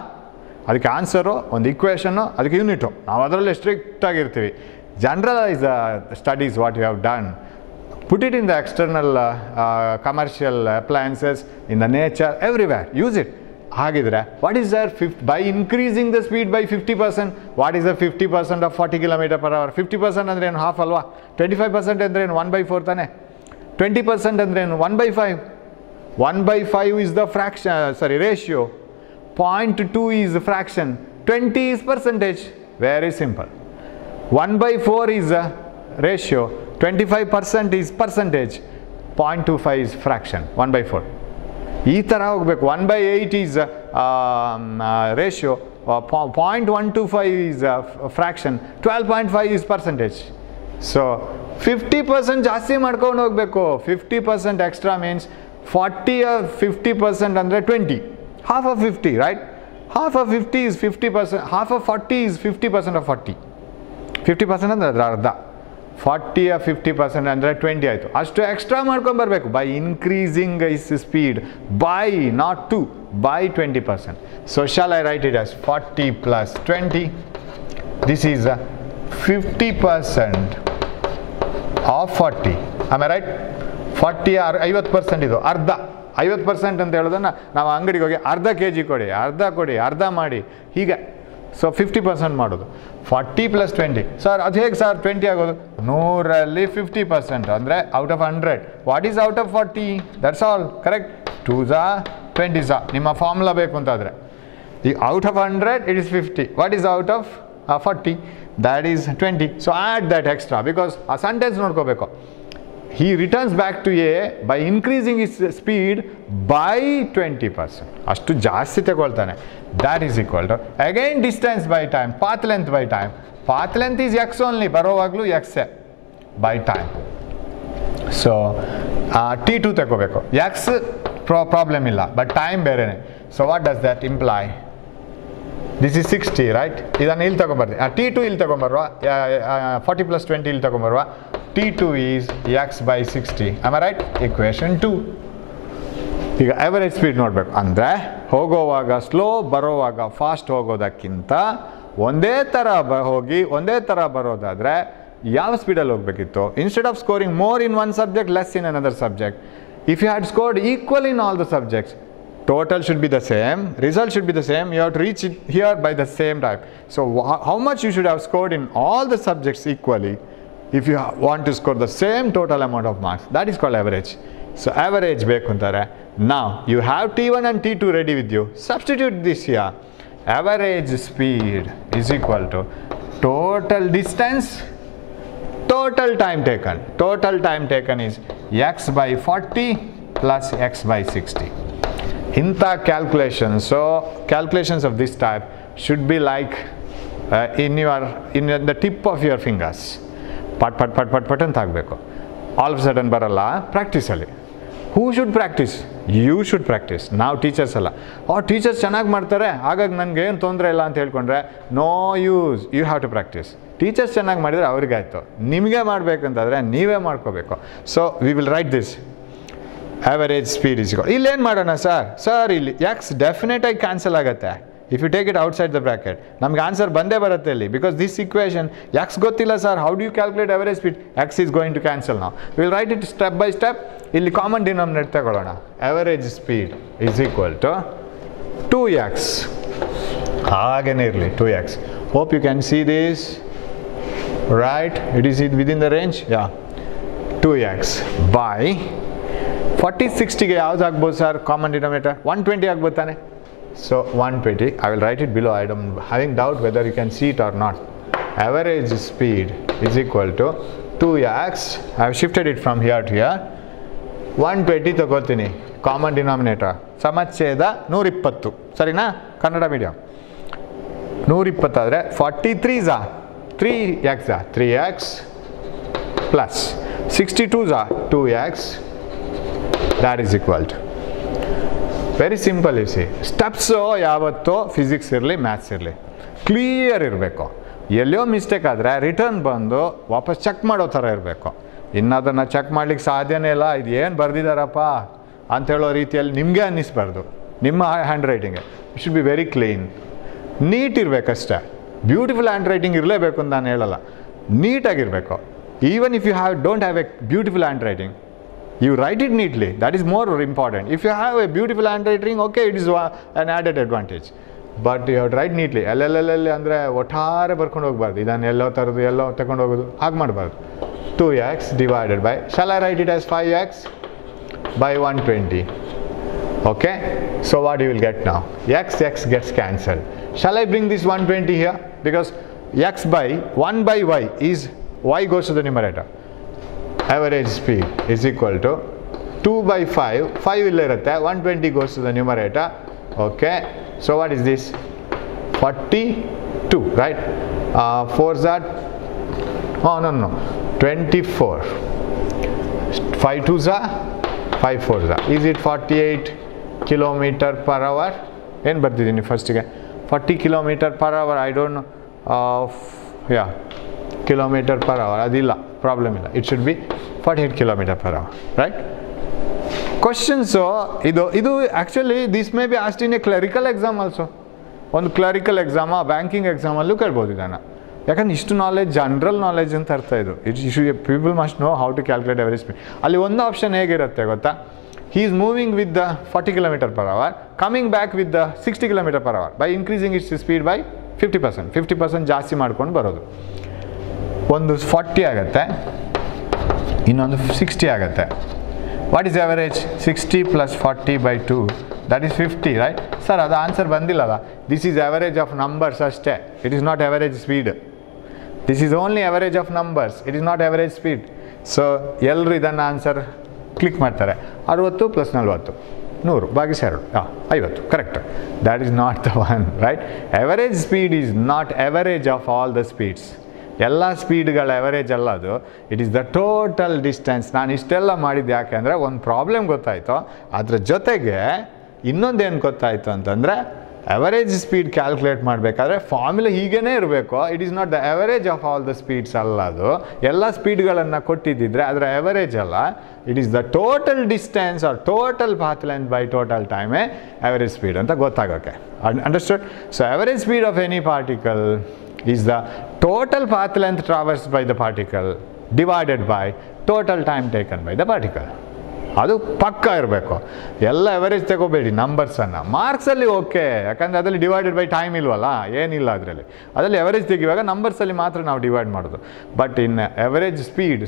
ಅದಕ್ಕೆ ಆನ್ಸರು, ಒಂದು ಇಕ್ವೇಷನ್ನು, ಅದಕ್ಕೆ ಯೂನಿಟು, ನಾವು ಅದರಲ್ಲಿ ಸ್ಟ್ರಿಕ್ಟಾಗಿರ್ತೀವಿ. Generalize the studies what you have done, put it in the external commercial appliances, in the nature, everywhere, use it. Hagidre, what is there by increasing the speed by 50%? What is the 50% of 40 km/h? 50% andre ಏನು half alwa? 25% andre ಏನು 1/4 ತಾನೆ? 20% andre ಏನು 1/5? 1/5 is the fraction, ratio. 0.2 is the fraction. 20 is percentage. Very simple. 1/4 is a ratio, 25% is percentage, 0.25 is fraction, 1/4. ಈ ಥರ ಹೋಗಬೇಕು. 1/8 is ratio, 0.125 is fraction, 12.5 is percentage. So 50% ಜಾಸ್ತಿ ಮಾಡ್ಕೊಂಡು ಹೋಗಬೇಕು. 50% extra means 40 or 50% ಅಂದರೆ 20. Half of 50, right? Half of 50 is 50%, half of 40 is 50% of 40. 50% ಅಂದರೆ ಅದರ ಅರ್ಧ. 40 or 50% ಅಂದರೆ 20 ಆಯಿತು. ಅಷ್ಟು ಎಕ್ಸ್ಟ್ರಾ ಮಾಡ್ಕೊಂಬರ್ಬೇಕು by increasing his speed, by not two, by 20%. So shall I write it as 40 plus 20. This is 50% of 40. Am I right? 40 50% ಇದು ಅರ್ಧ. 50% ಅಂತ ಹೇಳೋದನ್ನು ನಾವು ಅಂಗಡಿಗೆ ಹೋಗಿ ಅರ್ಧ kg ಕೊಡಿ, ಅರ್ಧ ಮಾಡಿ, ಹೀಗೆ. ಸೊ 50% ಮಾಡೋದು. 40 plus 20. ಸರ್ ಅದು ಹೇಗೆ ಸರ್ 20 ಆಗೋದು? 100ರಲ್ಲಿ 50% ಅಂದರೆ out of 100. What is out of 40? That's all. Correct. 2s 20s. ನಿಮ್ಮ ಫಾರ್ಮುಲಾ ಬೇಕು ಅಂತಾದರೆ ಈ out of 100 it is 50. What is out of 40? That is 20. So add that extra, because ಆ ಸೆಂಟೆನ್ಸ್ ನೋಡ್ಕೋಬೇಕು. He returns back to A by increasing his speed by 20%. ಅಷ್ಟು ಜಾಸ್ತಿ ತಗೊಳ್ತಾನೆ. That is equal to, again, distance by time, path length by time. Path length is x only, ಬರೋವಾಗಲೂ x by time. So T2 ತಗೋಬೇಕು. x problem ಇಲ್ಲ, but time ಬೇರೆನೆ. So what does that imply? This is 60, right? ಇದನ್ನು ಇಲ್ಲಿ ತಗೊಂಬರ್ರಿ. T2 ಇಲ್ಲಿ ತಗೊಂಬರುವ, 40 plus 20 ಇಲ್ಲಿ ತಗೊಂಬರುವ. T2 is x by 60. Am I right? Equation 2. ಈಗ ಆವರೇಜ್ ಸ್ಪೀಡ್ ನೋಡಬೇಕು ಅಂದರೆ ಹೋಗೋವಾಗ ಸ್ಲೋ, ಬರೋವಾಗ ಫಾಸ್ಟ್ ಹೋಗೋದಕ್ಕಿಂತ ಒಂದೇ ಥರ ಹೋಗಿ ಒಂದೇ ಥರ ಬರೋದಾದರೆ ಯಾವ ಸ್ಪೀಡಲ್ಲಿ ಹೋಗಬೇಕಿತ್ತು? Instead of scoring more in one subject, less in another subject, if you had scored equal in all the subjects, total should be the same, result should be the same, you have to reach it here by the same time. So how much you should have scored in all the subjects equally if you want to score the same total amount of marks? That is called average. So average beku antare. Now you have T1 and T2 ready with you. Substitute this here. Average speed is equal to total distance, total time taken. Total time taken is x by 40 plus x by 60. Inta calculations, so calculations of this type should be like in the tip of your fingers. Pat anta agbeku. All of a sudden baralla, practice alli. Who should practice? You should practice. Now teachers alla. Teachers ಚೆನ್ನಾಗಿ ಮಾಡ್ತಾರೆ, ಹಾಗಾಗಿ ನನಗೆ ಏನು ತೊಂದರೆ ಇಲ್ಲ ಅಂತ ಹೇಳ್ಕೊಂಡ್ರೆ no use. You have to practise. Teachers ಚೆನ್ನಾಗಿ ಮಾಡಿದರೆ ಅವ್ರಿಗಾಯ್ತು. ನಿಮಗೆ ಮಾಡಬೇಕಂತಾದರೆ ನೀವೇ ಮಾಡ್ಕೋಬೇಕು. So we will write this. Average speed is equal. ಇಲ್ಲಿ ಏನು ಮಾಡೋಣ ಸರ್ ಇಲ್ಲಿ ಎಕ್ಸ್ ಡೆಫಿನೆಟ್ ಆಗಿ ಕ್ಯಾನ್ಸಲ್ ಆಗುತ್ತೆ if you take it outside the bracket. ನಮ್ಗೆ ಆನ್ಸರ್ ಬಂದೇ ಬರುತ್ತೆ ಇಲ್ಲಿ, ಬಿಕಾಸ್ ದಿಸ್ ಇಕ್ವೇಷನ್ ಎಕ್ಸ್ ಗೊತ್ತಿಲ್ಲ sir, how do you calculate average speed? X is going to cancel. ನಾವು will write it step by step. ಇಲ್ಲಿ common denominator ತಗೊಳ್ಳೋಣ. Average speed is equal to 2x. ಹಾಗೇನೇ ಇರಲಿ 2x. Hope you can see this, right? It is within the range. 2x by 40 60ಗೆ ಯಾವ್ದು ಆಗ್ಬೋದು sir common denominator? 120 ಆಗ್ಬೋದು ತಾನೆ? So 120. I will write it below. I don't having doubt whether you can see it or not. Average speed is equal to 2x. I have shifted it from here to here. 120 ತಗೋತೀನಿ common denominator. ಸಮಚ್ಛೇದ 120. ಸರಿನಾ? ಕನ್ನಡ ಮೀಡಿಯಂ. 120 ಆದರೆ 43 3x 3x plus 62 2x, that is equal to. Very simple, you see. Steps ಯಾವತ್ತೋ ಫಿಸಿಕ್ಸ್ ಇರಲಿ ಮ್ಯಾಥ್ಸ್ ಇರಲಿ ಕ್ಲಿಯರ್ ಇರಬೇಕು. ಎಲ್ಲೋ ಮಿಸ್ಟೇಕ್ ಆದರೆ ರಿಟರ್ನ್ ಬಂದು ವಾಪಸ್ ಚೆಕ್ ಮಾಡೋ ಥರ ಇರಬೇಕು. ಇನ್ನು ಅದನ್ನು ಚೆಕ್ ಮಾಡ್ಲಿಕ್ಕೆ ಸಾಧ್ಯನೇ ಇಲ್ಲ, ಇದು ಏನು ಬರೆದಿದ್ದಾರಪ್ಪ ಅಂಥೇಳೋ ರೀತಿಯಲ್ಲಿ ನಿಮಗೆ ಅನ್ನಿಸ್ಬಾರ್ದು. ನಿಮ್ಮ handwriting it should be very clean, neat ಇರಬೇಕಷ್ಟೇ. ಬ್ಯೂಟಿಫುಲ್ ಹ್ಯಾಂಡ್ ರೈಟಿಂಗ್ ಇರಲೇಬೇಕು ಅಂತ ನಾನು ಹೇಳಲ್ಲ, ನೀಟಾಗಿರಬೇಕು. Even if you don't have a beautiful handwriting, you write it neatly, that is more important. If you have a beautiful handwriting, okay, it is an added advantage, but you have to write neatly. LLL ಅಂದರೆ ಒಟ್ಟಾರೆ ಬರ್ಕೊಂಡು ಹೋಗ್ಬಾರ್ದು, ಇದನ್ನು ಎಲ್ಲೋ ಥರದ್ದು ಎಲ್ಲೋ ತಗೊಂಡು ಹೋಗೋದು ಹಾಗೆ ಮಾಡಬಾರ್ದು. 2x divided by, shall I write it as 5x by 120? Okay, so what you will get now? X gets cancelled. Shall I bring this 120 here? Because x by 1 by y is y goes to the numerator. Average speed is equal to 2 by 5, 5 will irutte, 120 goes to the numerator. Okay, so what is this? 42, right? 4s are, oh no, 24. 5 2s are, 5 4s are. Is it 48 kilometer per hour? ಏನು ಬರ್ತಿದ್ದೀನಿ ಫಸ್ಟಿಗೆ 40 kilometer per hour, I don't know. Yeah, kilometer per hour adilla, problem illa, it should be 48 kilometer per hour, right? Questions, idu actually this may be asked in a clerical exam also. ಒಂದು clerical exam, banking ಎಕ್ಸಾಮಲ್ಲೂ ಕೇಳ್ಬೋದು ಇದನ್ನು. ಯಾಕಂದ್ರೆ ಇಷ್ಟು knowledge general knowledge ಅಂತ ಅರ್ಥ ಇದು. People must know how to calculate average speed. ಅಲ್ಲಿ ಒಂದು ಆಪ್ಷನ್ ಹೇಗಿರುತ್ತೆ ಗೊತ್ತಾ? he is moving with the 40 kilometer per hour, coming back with the 60 kilometer per hour by increasing its speed by 50% ಜಾಸ್ತಿ ಮಾಡ್ಕೊಂಡು ಬರೋದು. ಒಂದು 40 ಆಗುತ್ತೆ, ಇನ್ನೊಂದು 60 ಆಗುತ್ತೆ. What is average? 60 plus 40 by 2, that is 50, right? Sir ಅದು ಆನ್ಸರ್ ಬಂದಿಲ್ಲಲ್ಲ. This is average of numbers ಅಷ್ಟೇ, it is not average speed. This is only average of numbers, it is not average speed. So ಎಲ್ಲರೂ ಇದನ್ನು answer click ಮಾಡ್ತಾರೆ. 60 + 40 100 ಭಾಗಿಸಿ 2 50, correct. That is not the one, right? Average speed is not average of all the speeds. ಎಲ್ಲ ಸ್ಪೀಡ್ಗಳ ಅವರೇಜ್ ಅಲ್ಲ ಅದು, it is the total distance. ನಾನು ಇಷ್ಟೆಲ್ಲ ಮಾಡಿದ್ದು ಯಾಕೆ ಅಂದರೆ ಒಂದು ಪ್ರಾಬ್ಲಮ್ ಗೊತ್ತಾಯಿತು, ಅದ್ರ ಜೊತೆಗೆ ಇನ್ನೊಂದೇನು ಗೊತ್ತಾಯಿತು ಅಂತಂದರೆ ಅವರೇಜ್ ಸ್ಪೀಡ್ ಕ್ಯಾಲ್ಕುಲೇಟ್ ಮಾಡಬೇಕಾದ್ರೆ ಫಾರ್ಮುಲಾ ಹೀಗೇ ಇರಬೇಕು. It is not the average of all the speeds ಅಲ್ಲ ಅದು. ಎಲ್ಲ ಸ್ಪೀಡ್ಗಳನ್ನು ಕೊಟ್ಟಿದ್ದಿದ್ರೆ ಅದರ ಅವರೇಜ್ ಅಲ್ಲ, it is the total distance or total path length by total ಟೈಮೇ ಅವರೇಜ್ ಸ್ಪೀಡ್ ಅಂತ ಗೊತ್ತಾಗೋಕ್ಕೆ. Understood? So average speed of any particle is the total path length traversed by the particle divided by total time taken by the particle. ಅದು ಪಕ್ಕ ಇರಬೇಕು. ಎಲ್ಲ ಅವರೇಜ್ ತಗೋಬೇಡಿ ನಂಬರ್ಸನ್ನು. ಮಾರ್ಕ್ಸಲ್ಲಿ ಓಕೆ, ಯಾಕಂದರೆ ಅದರಲ್ಲಿ ಡಿವೈಡೆಡ್ ಬೈ ಟೈಮ್ ಇಲ್ವಲ್ಲ, ಏನಿಲ್ಲ ಅದರಲ್ಲಿ ಅವರೇಜ್ ತೆಗಿವಾಗ ನಂಬರ್ಸಲ್ಲಿ ಮಾತ್ರ ನಾವು ಡಿವೈಡ್ ಮಾಡೋದು. But in average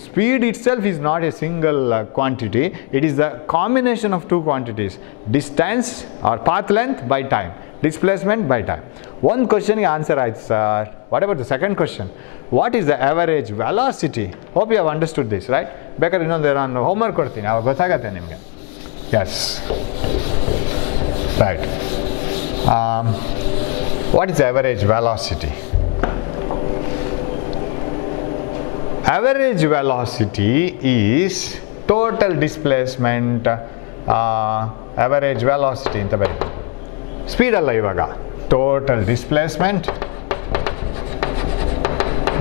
speed itself is not a single quantity, it is the combination of 2 quantities, distance or path length by time, displacement by time. One question ಗೆ answer ಆಯ್ತು sir. What about the second question? What is the average velocity? Hope you have understood this, right? ಬೇಕಾದ್ರೆ ಇನ್ನೊಂದು ನಾನು homework ಕೊಡ್ತೀನಿ, ಅವಾಗ ಗೊತ್ತಾಗತ್ತೆ ನಿಮಗೆ. Yes, right. What is average velocity? Average velocity is total displacement, average velocity ಅಂತ ಬರೀ, ಸ್ಪೀಡ್ ಅಲ್ಲ ಇವಾಗ, total displacement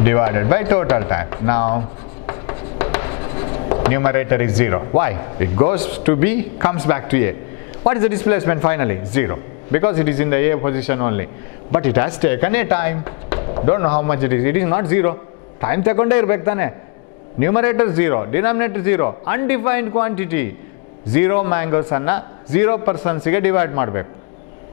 divided by total time. Now numerator is 0. Why? It goes to B, comes back to A. What is the displacement finally? 0, because it is in the A position only. But it has taken a time. Don't know how much it is. It is not 0. Time ತಗೊಂಡೇ ಇರಬೇಕು ತಾನೆ. Numerator 0, denominator 0, undefined quantity. 0 mangoes ಅನ್ನು 0% ಡಿವೈಡ್ ಮಾಡಬೇಕು.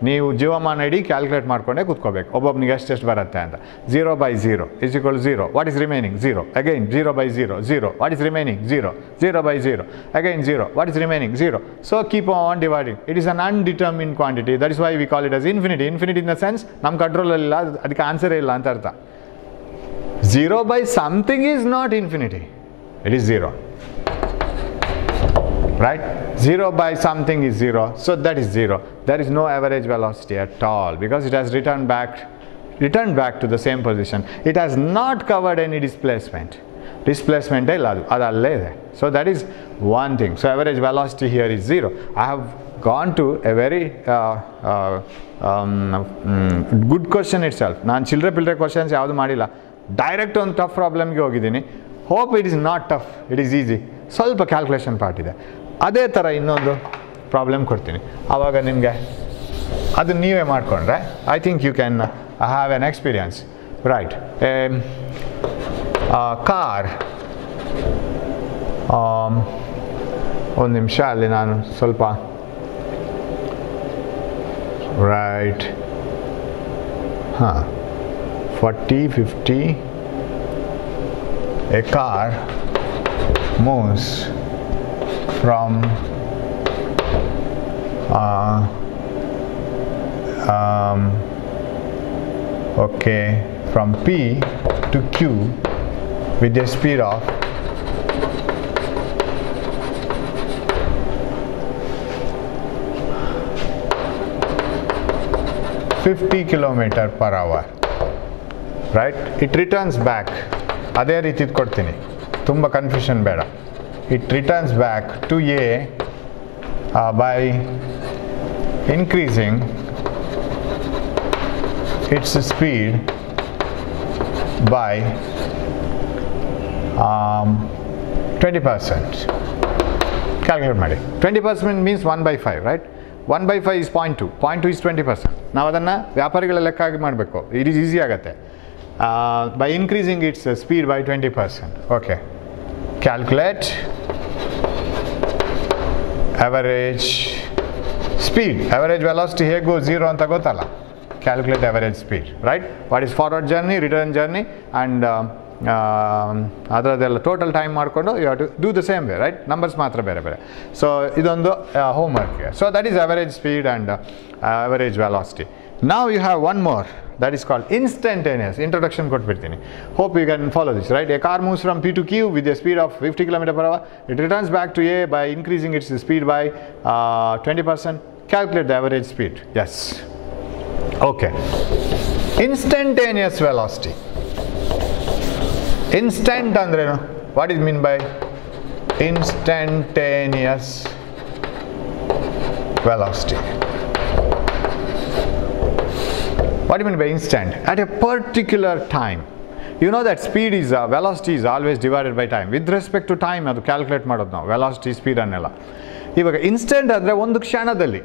ನೀವು ಜೀವಮಾನ ಇಡೀ ಕ್ಯಾಲ್ಕುಲೇಟ್ ಮಾಡ್ಕೊಂಡೇ ಕೂತ್ಕೋಬೇಕು, ಒಬ್ಬೊಬ್ಬನಿಗೆ ಎಷ್ಟೆಷ್ಟು ಬರುತ್ತೆ ಅಂತ. 0 by 0 is equal to 0. What is remaining? 0. Again 0 by 0, 0. What is remaining? 0. 0 by 0. Again 0. What is remaining? 0. So keep on dividing. It is an undetermined quantity. That is why we call it as infinity. Infinity in the sense ನಮ್ಮ ಕಂಟ್ರೋಲಲ್ಲಿಲ್ಲ, ಅದಕ್ಕೆ ಆನ್ಸರೇ ಇಲ್ಲ ಅಂತ ಅರ್ಥ. 0 by something is not infinity. It is 0. Right? 0 by something is 0, so that is 0. There is no average velocity at all because it has returned back returned back to the same position. It has not covered any displacement. Displacement ಇಲ್ಲ ಅದು ಅಲ್ಲೇ ಇದೆ. So that is one thing. So average velocity here is 0. I have gone to a very good question itself. ನಾನು ಚಿಲ್ಲರೆ ಪಿಲ್ಲರೆ ಕ್ವಶನ್ಸ್ ಯಾವುದು ಮಾಡಿಲ್ಲ, ಡೈರೆಕ್ಟ್ ಒಂದು ಟಫ್ ಪ್ರಾಬ್ಲಮ್ಗೆ ಹೋಗಿದ್ದೀನಿ. Hope it is not tough, it is easy. ಸ್ವಲ್ಪ ಕ್ಯಾಲ್ಕುಲೇಷನ್ ಪಾರ್ಟ್ ಇದೆ. ಅದೇ ಥರ ಇನ್ನೊಂದು ಪ್ರಾಬ್ಲಮ್ ಕೊಡ್ತೀನಿ, ಆವಾಗ ನಿಮಗೆ ಅದು ನೀವೇ ಮಾಡಿಕೊಂಡ್ರೆ I think you can have an experience. Right, car, ಒಂದು ನಿಮಿಷ ಅಲ್ಲಿ ನಾನು ಸ್ವಲ್ಪ write 40, 50, a car moves from from P to Q with a speed of 50 kilometers per hour. Right? It returns back. ಅದೇ ರೀತಿ ಕೊಡ್ತೀನಿ, ತುಂಬ ಕನ್ಫ್ಯೂಷನ್ ಬೇಡ. It returns back to A by increasing its speed by 20%. Calculate ಮಾಡಿ. 20% means 1/5, right? 1/5 is 0.2. 0.2 is 20%. ನಾವು ಅದನ್ನು ವ್ಯಾಪಾರಿಗಳ ಲೆಕ್ಕಾಗಿ ಮಾಡಬೇಕು. ಇದು ಈಸಿ ಆಗುತ್ತೆ. By increasing its speed by 20%. Okay. Calculate average speed. Average velocity ಹೇಗೆ 0 ಅಂತ ಗೊತ್ತಲ್ಲ. Calculate average speed, right? What is forward journey, return journey, and ಅದರದೆಲ್ಲ ಟೋಟಲ್ ಟೈಮ್ ಮಾಡಿಕೊಂಡು you have to do the same way, right? Numbers ಮಾತ್ರ ಬೇರೆ ಬೇರೆ. So ಇದೊಂದು homework. So that is average speed and average velocity. ನಾವು you have one more, that is called instantaneous. Introduction ಕೊಟ್ಬಿಡ್ತೀನಿ. Hope you can follow this, right? A car moves from P to Q with a speed of 50 km per hour. It returns back to A by increasing its speed by 20%. Calculate the average speed. Yes. Okay. Instantaneous velocity. Instant ಅಂದ್ರೇನು? What is mean by instantaneous velocity? What do you mean by instant? At a particular time. You know that speed is, velocity is always divided by time. With respect to time, ಅದು ಕ್ಯಾಲ್ಕುಲೇಟ್ ಮಾಡೋದು ನಾವು, velocity speed ಅನ್ನೆಲ್ಲ. ಇವಾಗ ಇನ್ಸ್ಟೆಂಟ್ ಅಂದರೆ ಒಂದು ಕ್ಷಣದಲ್ಲಿ.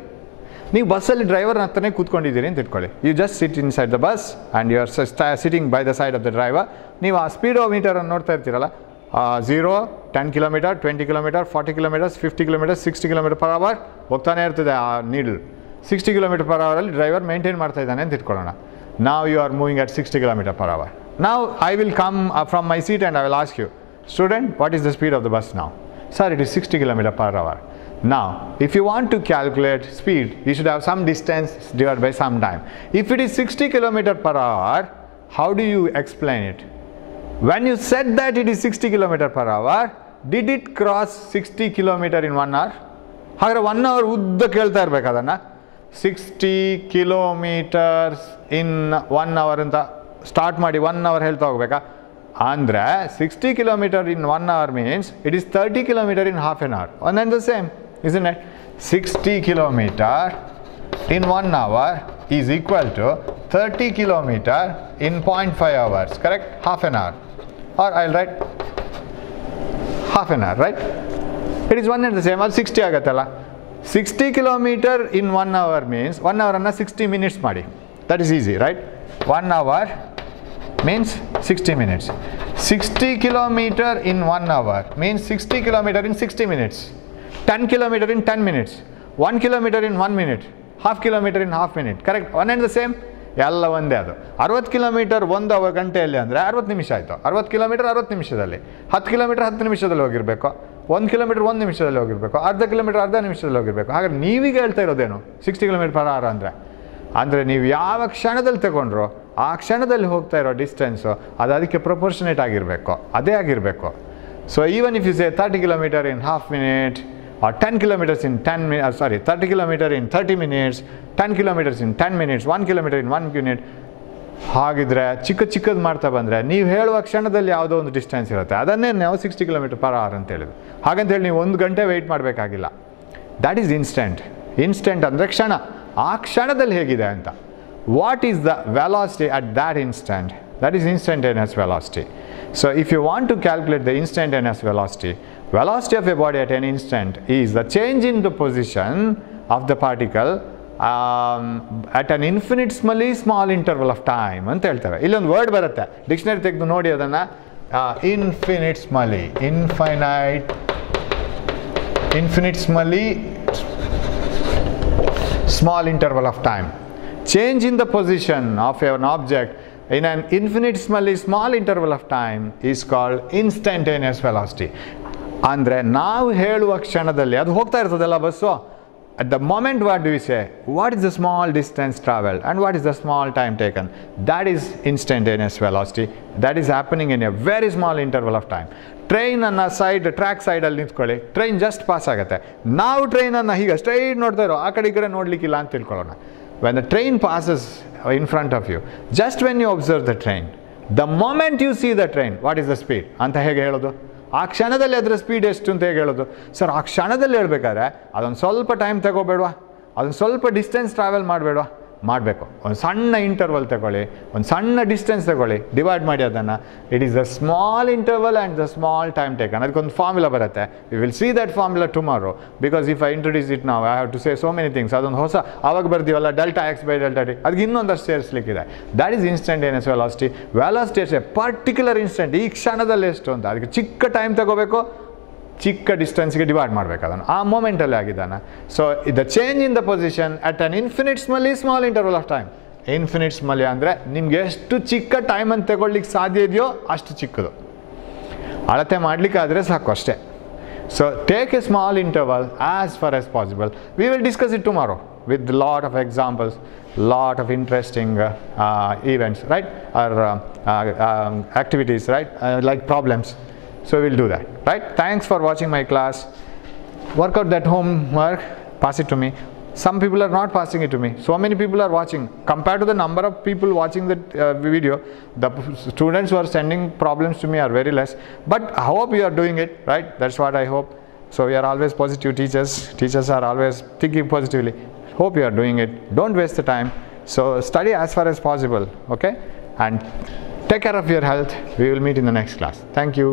ನೀವು ಬಸ್ಸಲ್ಲಿ ಡ್ರೈವರ್ನ ಹತ್ರನೇ ಕೂತ್ಕೊಂಡಿದ್ದೀರಿ ಅಂತ ಇಟ್ಕೊಳ್ಳಿ. You just sit inside the bus and you are sitting by the side of the driver. ನೀವು ಆ ಸ್ಪೀಡೋಮೀಟರನ್ನು ನೋಡ್ತಾ ಇರ್ತೀರಲ್ಲ, 0, 10 kilometre, 20 kilometre, 40 kilometres, 50 kilometres, 60 kilometre per hour ಹೋಗ್ತಾನೆ ಇರ್ತದೆ ಆ ನೀಡಲ್. 60 km per hour ಅಲ್ಲಿ ಡ್ರೈವರ್ ಮೇಂಟೈನ್ ಮಾಡ್ತಾ ಇದ್ದಾನೆ ಅಂತ ಇಟ್ಕೊಳ್ಳೋಣ. Now you are moving at 60 km per hour. Now I will come from my seat and I will ask you, student, what is the speed of the bus now? Sir, it is 60 km per hour. Now, if you want to calculate speed, you should have some distance divided by some time. If it is 60 km per hour, how do you explain it? When you said that it is 60 km per hour, did it cross 60 km in 1 hour? ಹಾಗಾದ್ರೆ 1 hour ಉದ್ದ ಕೇಳ್ತಾ ಇರ್ಬೇಕು ಅದನ್ನು. 60 kilometers in 1 hour ಅಂತ ಸ್ಟಾರ್ಟ್ ಮಾಡಿ 1 hour ಹೇಳ್ತಾ ಹೋಗ್ಬೇಕಾ? ಅಂದರೆ 60 kilometers in 1 hour means it is 30 kilometers in half an hour. One and the same, isn't it? 60 kilometers in 1 hour is equal to 30 kilometers in 0.5 hours, correct? Half an hour. Or I'll write half an hour, right? It is one and the same. ಅದು 60 ಆಗುತ್ತಲ್ಲ. 60 km in 1 hour means 1 hour ಅನ್ನು 60 minutes ಮಾಡಿ. That is easy, right? 1 hour means 60 minutes. 60 km in 1 hour means 60 km in 60 minutes. 10 km in 10 minutes. 1 km in 1 minute. Half kilometer in half minute. Correct? One and the same. ಎಲ್ಲ ಒಂದೇ. ಅದು 60 ಕಿಲೋಮೀಟರ್ 1 ಗಂಟೆಯಲ್ಲಿ ಅಂದರೆ 60 ನಿಮಿಷ ಆಯಿತು. 60 ಕಿಲೋಮೀಟರ್ 60 ನಿಮಿಷದಲ್ಲಿ, 10 ಕಿಲೋಮೀಟರ್ 10 ನಿಮಿಷದಲ್ಲಿ ಹೋಗಿರಬೇಕು, 1 ಕಿಲೋಮೀಟರ್ 1 ನಿಮಿಷದಲ್ಲಿ ಹೋಗಿರಬೇಕು, ಅರ್ಧ ಕಿಲೋಮೀಟರ್ ಅರ್ಧ ನಿಮಿಷದಲ್ಲಿ ಹೋಗಿರಬೇಕು. ಹಾಗಾದ್ರೆ ನೀವೀಗ ಹೇಳ್ತಾ ಇರೋದೇನು 60 km per hour ಅಂದರೆ ನೀವು ಯಾವ ಕ್ಷಣದಲ್ಲಿ ತಗೊಂಡ್ರು ಆ ಕ್ಷಣದಲ್ಲಿ ಹೋಗ್ತಾ ಇರೋ ಡಿಸ್ಟೆನ್ಸು ಅದು ಅದಕ್ಕೆ ಪ್ರಪೋರ್ಷನೇಟ್ ಆಗಿರಬೇಕು, ಅದೇ ಆಗಿರಬೇಕು. So even if you say 30 km in half minute or 10 km in 30 km in 30 minutes, 10 km in 10 minutes, 1 km in 1 minute, ಹಾಗಿದ್ರೆ ಚಿಕ್ಕದು ಮಾಡ್ತಾ ಬಂದರೆ ನೀವು ಹೇಳುವ ಕ್ಷಣದಲ್ಲಿ ಯಾವುದೋ ಒಂದು ಡಿಸ್ಟೆನ್ಸ್ ಇರುತ್ತೆ, ಅದನ್ನೇ ನಾವು 60 km/h ಅಂತ ಹೇಳಿದ್ವಿ. ಹಾಗಂತೇಳಿ ನೀವು 1 ಗಂಟೆ ವೆಯ್ಟ್ ಮಾಡಬೇಕಾಗಿಲ್ಲ. That is instant. ಇನ್ಸ್ಟೆಂಟ್ ಅಂದರೆ ಕ್ಷಣ, ಆ ಕ್ಷಣದಲ್ಲಿ ಹೇಗಿದೆ ಅಂತ. What is the velocity at that instant? That is instantaneous velocity. So if you want to calculate the instantaneous velocity of a body at an instant is the change in the position of the particle at an infinitesimally small interval of time ಅಂತ ಹೇಳ್ತೇವೆ. ಇಲ್ಲೊಂದು ವರ್ಡ್ ಬರುತ್ತೆ, ಡಿಕ್ಷನರಿ ತೆಗೆದು ನೋಡಿ ಅದನ್ನು. infinitesimally small interval of time. Change in the position of an object in an infinitesimally small interval of time is called instantaneous velocity. ಅಂದರೆ ನಾವು ಹೇಳುವ ಕ್ಷಣದಲ್ಲಿ ಅದು ಹೋಗ್ತಾ ಇರ್ತದಲ್ಲ bus, at the moment what do we say? What is the small distance traveled and what is the small time taken? That is instantaneous velocity. That is happening in a very small interval of time. ಟ್ರೈನನ್ನು track ಸೈಡಲ್ಲಿ ನಿಂತ್ಕೊಳ್ಳಿ, train just pass ಆಗುತ್ತೆ. ನಾವು ಟ್ರೈನನ್ನು ಹೀಗೆ ಸ್ಟ್ರೈಟ್ ನೋಡ್ತಾ ಇರೋ, ಆ ಕಡೆ ಈ ಕಡೆ ನೋಡಲಿಕ್ಕಿಲ್ಲ ಅಂತ ತಿಳ್ಕೊಳ್ಳೋಣ. When the train passes in front of you, just when you observe the train, the moment you see the train, what is the speed ಅಂತ ಹೇಗೆ ಹೇಳೋದು? ಆ ಕ್ಷಣದಲ್ಲಿ ಅದರ ಸ್ಪೀಡ್ ಎಷ್ಟು ಅಂತ ಹೇಗೆ ಹೇಳೋದು? ಸರ್, ಆ ಕ್ಷಣದಲ್ಲಿ ಹೇಳ್ಬೇಕಾದ್ರೆ ಅದೊಂದು ಸ್ವಲ್ಪ ಟೈಮ್ ತಗೋಬೇಡವಾ? ಅದೊಂದು ಸ್ವಲ್ಪ ಡಿಸ್ಟೆನ್ಸ್ ಟ್ರಾವೆಲ್ ಮಾಡಬೇಡವಾ? ಮಾಡಬೇಕು. ಒಂದು ಸಣ್ಣ ಇಂಟರ್ವಲ್ ತಗೊಳ್ಳಿ, ಒಂದು ಸಣ್ಣ ಡಿಸ್ಟೆನ್ಸ್ ತಗೊಳ್ಳಿ, ಡಿವೈಡ್ ಮಾಡಿ ಅದನ್ನು. It is the small interval and the small time taken. ಅದಕ್ಕೊಂದು ಫಾರ್ಮುಲಾ ಬರುತ್ತೆ. We will see that formula tomorrow, because if I introduce it ನಾವು I have to say so many things. ಅದೊಂದು ಹೊಸ ಆವಾಗ ಬರ್ತೀವಲ್ಲ, delta x by delta t, ಅದಕ್ಕೆ ಇನ್ನೊಂದಷ್ಟು ಸೇರಿಸಲಿಕ್ಕಿದೆ. That is instantaneous velocity. Velocity ಅಷ್ಟೇ, ಪರ್ಟಿಕ್ಯುಲರ್ ಇನ್ಸ್ಟೆಂಟ್, ಈ ಕ್ಷಣದಲ್ಲಿ ಎಷ್ಟು ಅಂತ. ಅದಕ್ಕೆ ಚಿಕ್ಕ ಟೈಮ್ ತಗೋಬೇಕು, ಚಿಕ್ಕ ಡಿಸ್ಟೆನ್ಸ್ಗೆ ಡಿವೈಡ್ ಮಾಡಬೇಕು ಅದನ್ನು, ಆ ಮೂಮೆಂಟಲ್ಲಿ ಆಗಿದ್ದಾನೆ. So the change in the position at an infinitesimally small interval of time. Infinitesimally ಅಂದರೆ ನಿಮ್ಗೆ ಎಷ್ಟು ಚಿಕ್ಕ ಟೈಮನ್ನು ತಗೊಳ್ಳಿಕ್ಕೆ ಸಾಧ್ಯ ಇದೆಯೋ ಅಷ್ಟು ಚಿಕ್ಕದು, ಅಳತೆ ಮಾಡಲಿಕ್ಕಾದರೆ ಸಾಕು ಅಷ್ಟೇ. So take A small interval as far as possible. We will discuss it tomorrow with lot of examples, lot of interesting events, right, or activities, right, like problems. So we'll do that, right? Thanks for watching my class. Work out that homework, pass it to me. Some people are not passing it to me. So many people are watching. Compared to the number of people watching the video, the students who are sending problems to me are very less. But I hope you are doing it, right? That's what I hope. So we are always positive teachers. Teachers are always thinking positively. Hope you are doing it. Don't waste the time. So study as far as possible, okay? And take care of your health. We will meet in the next class. Thank you.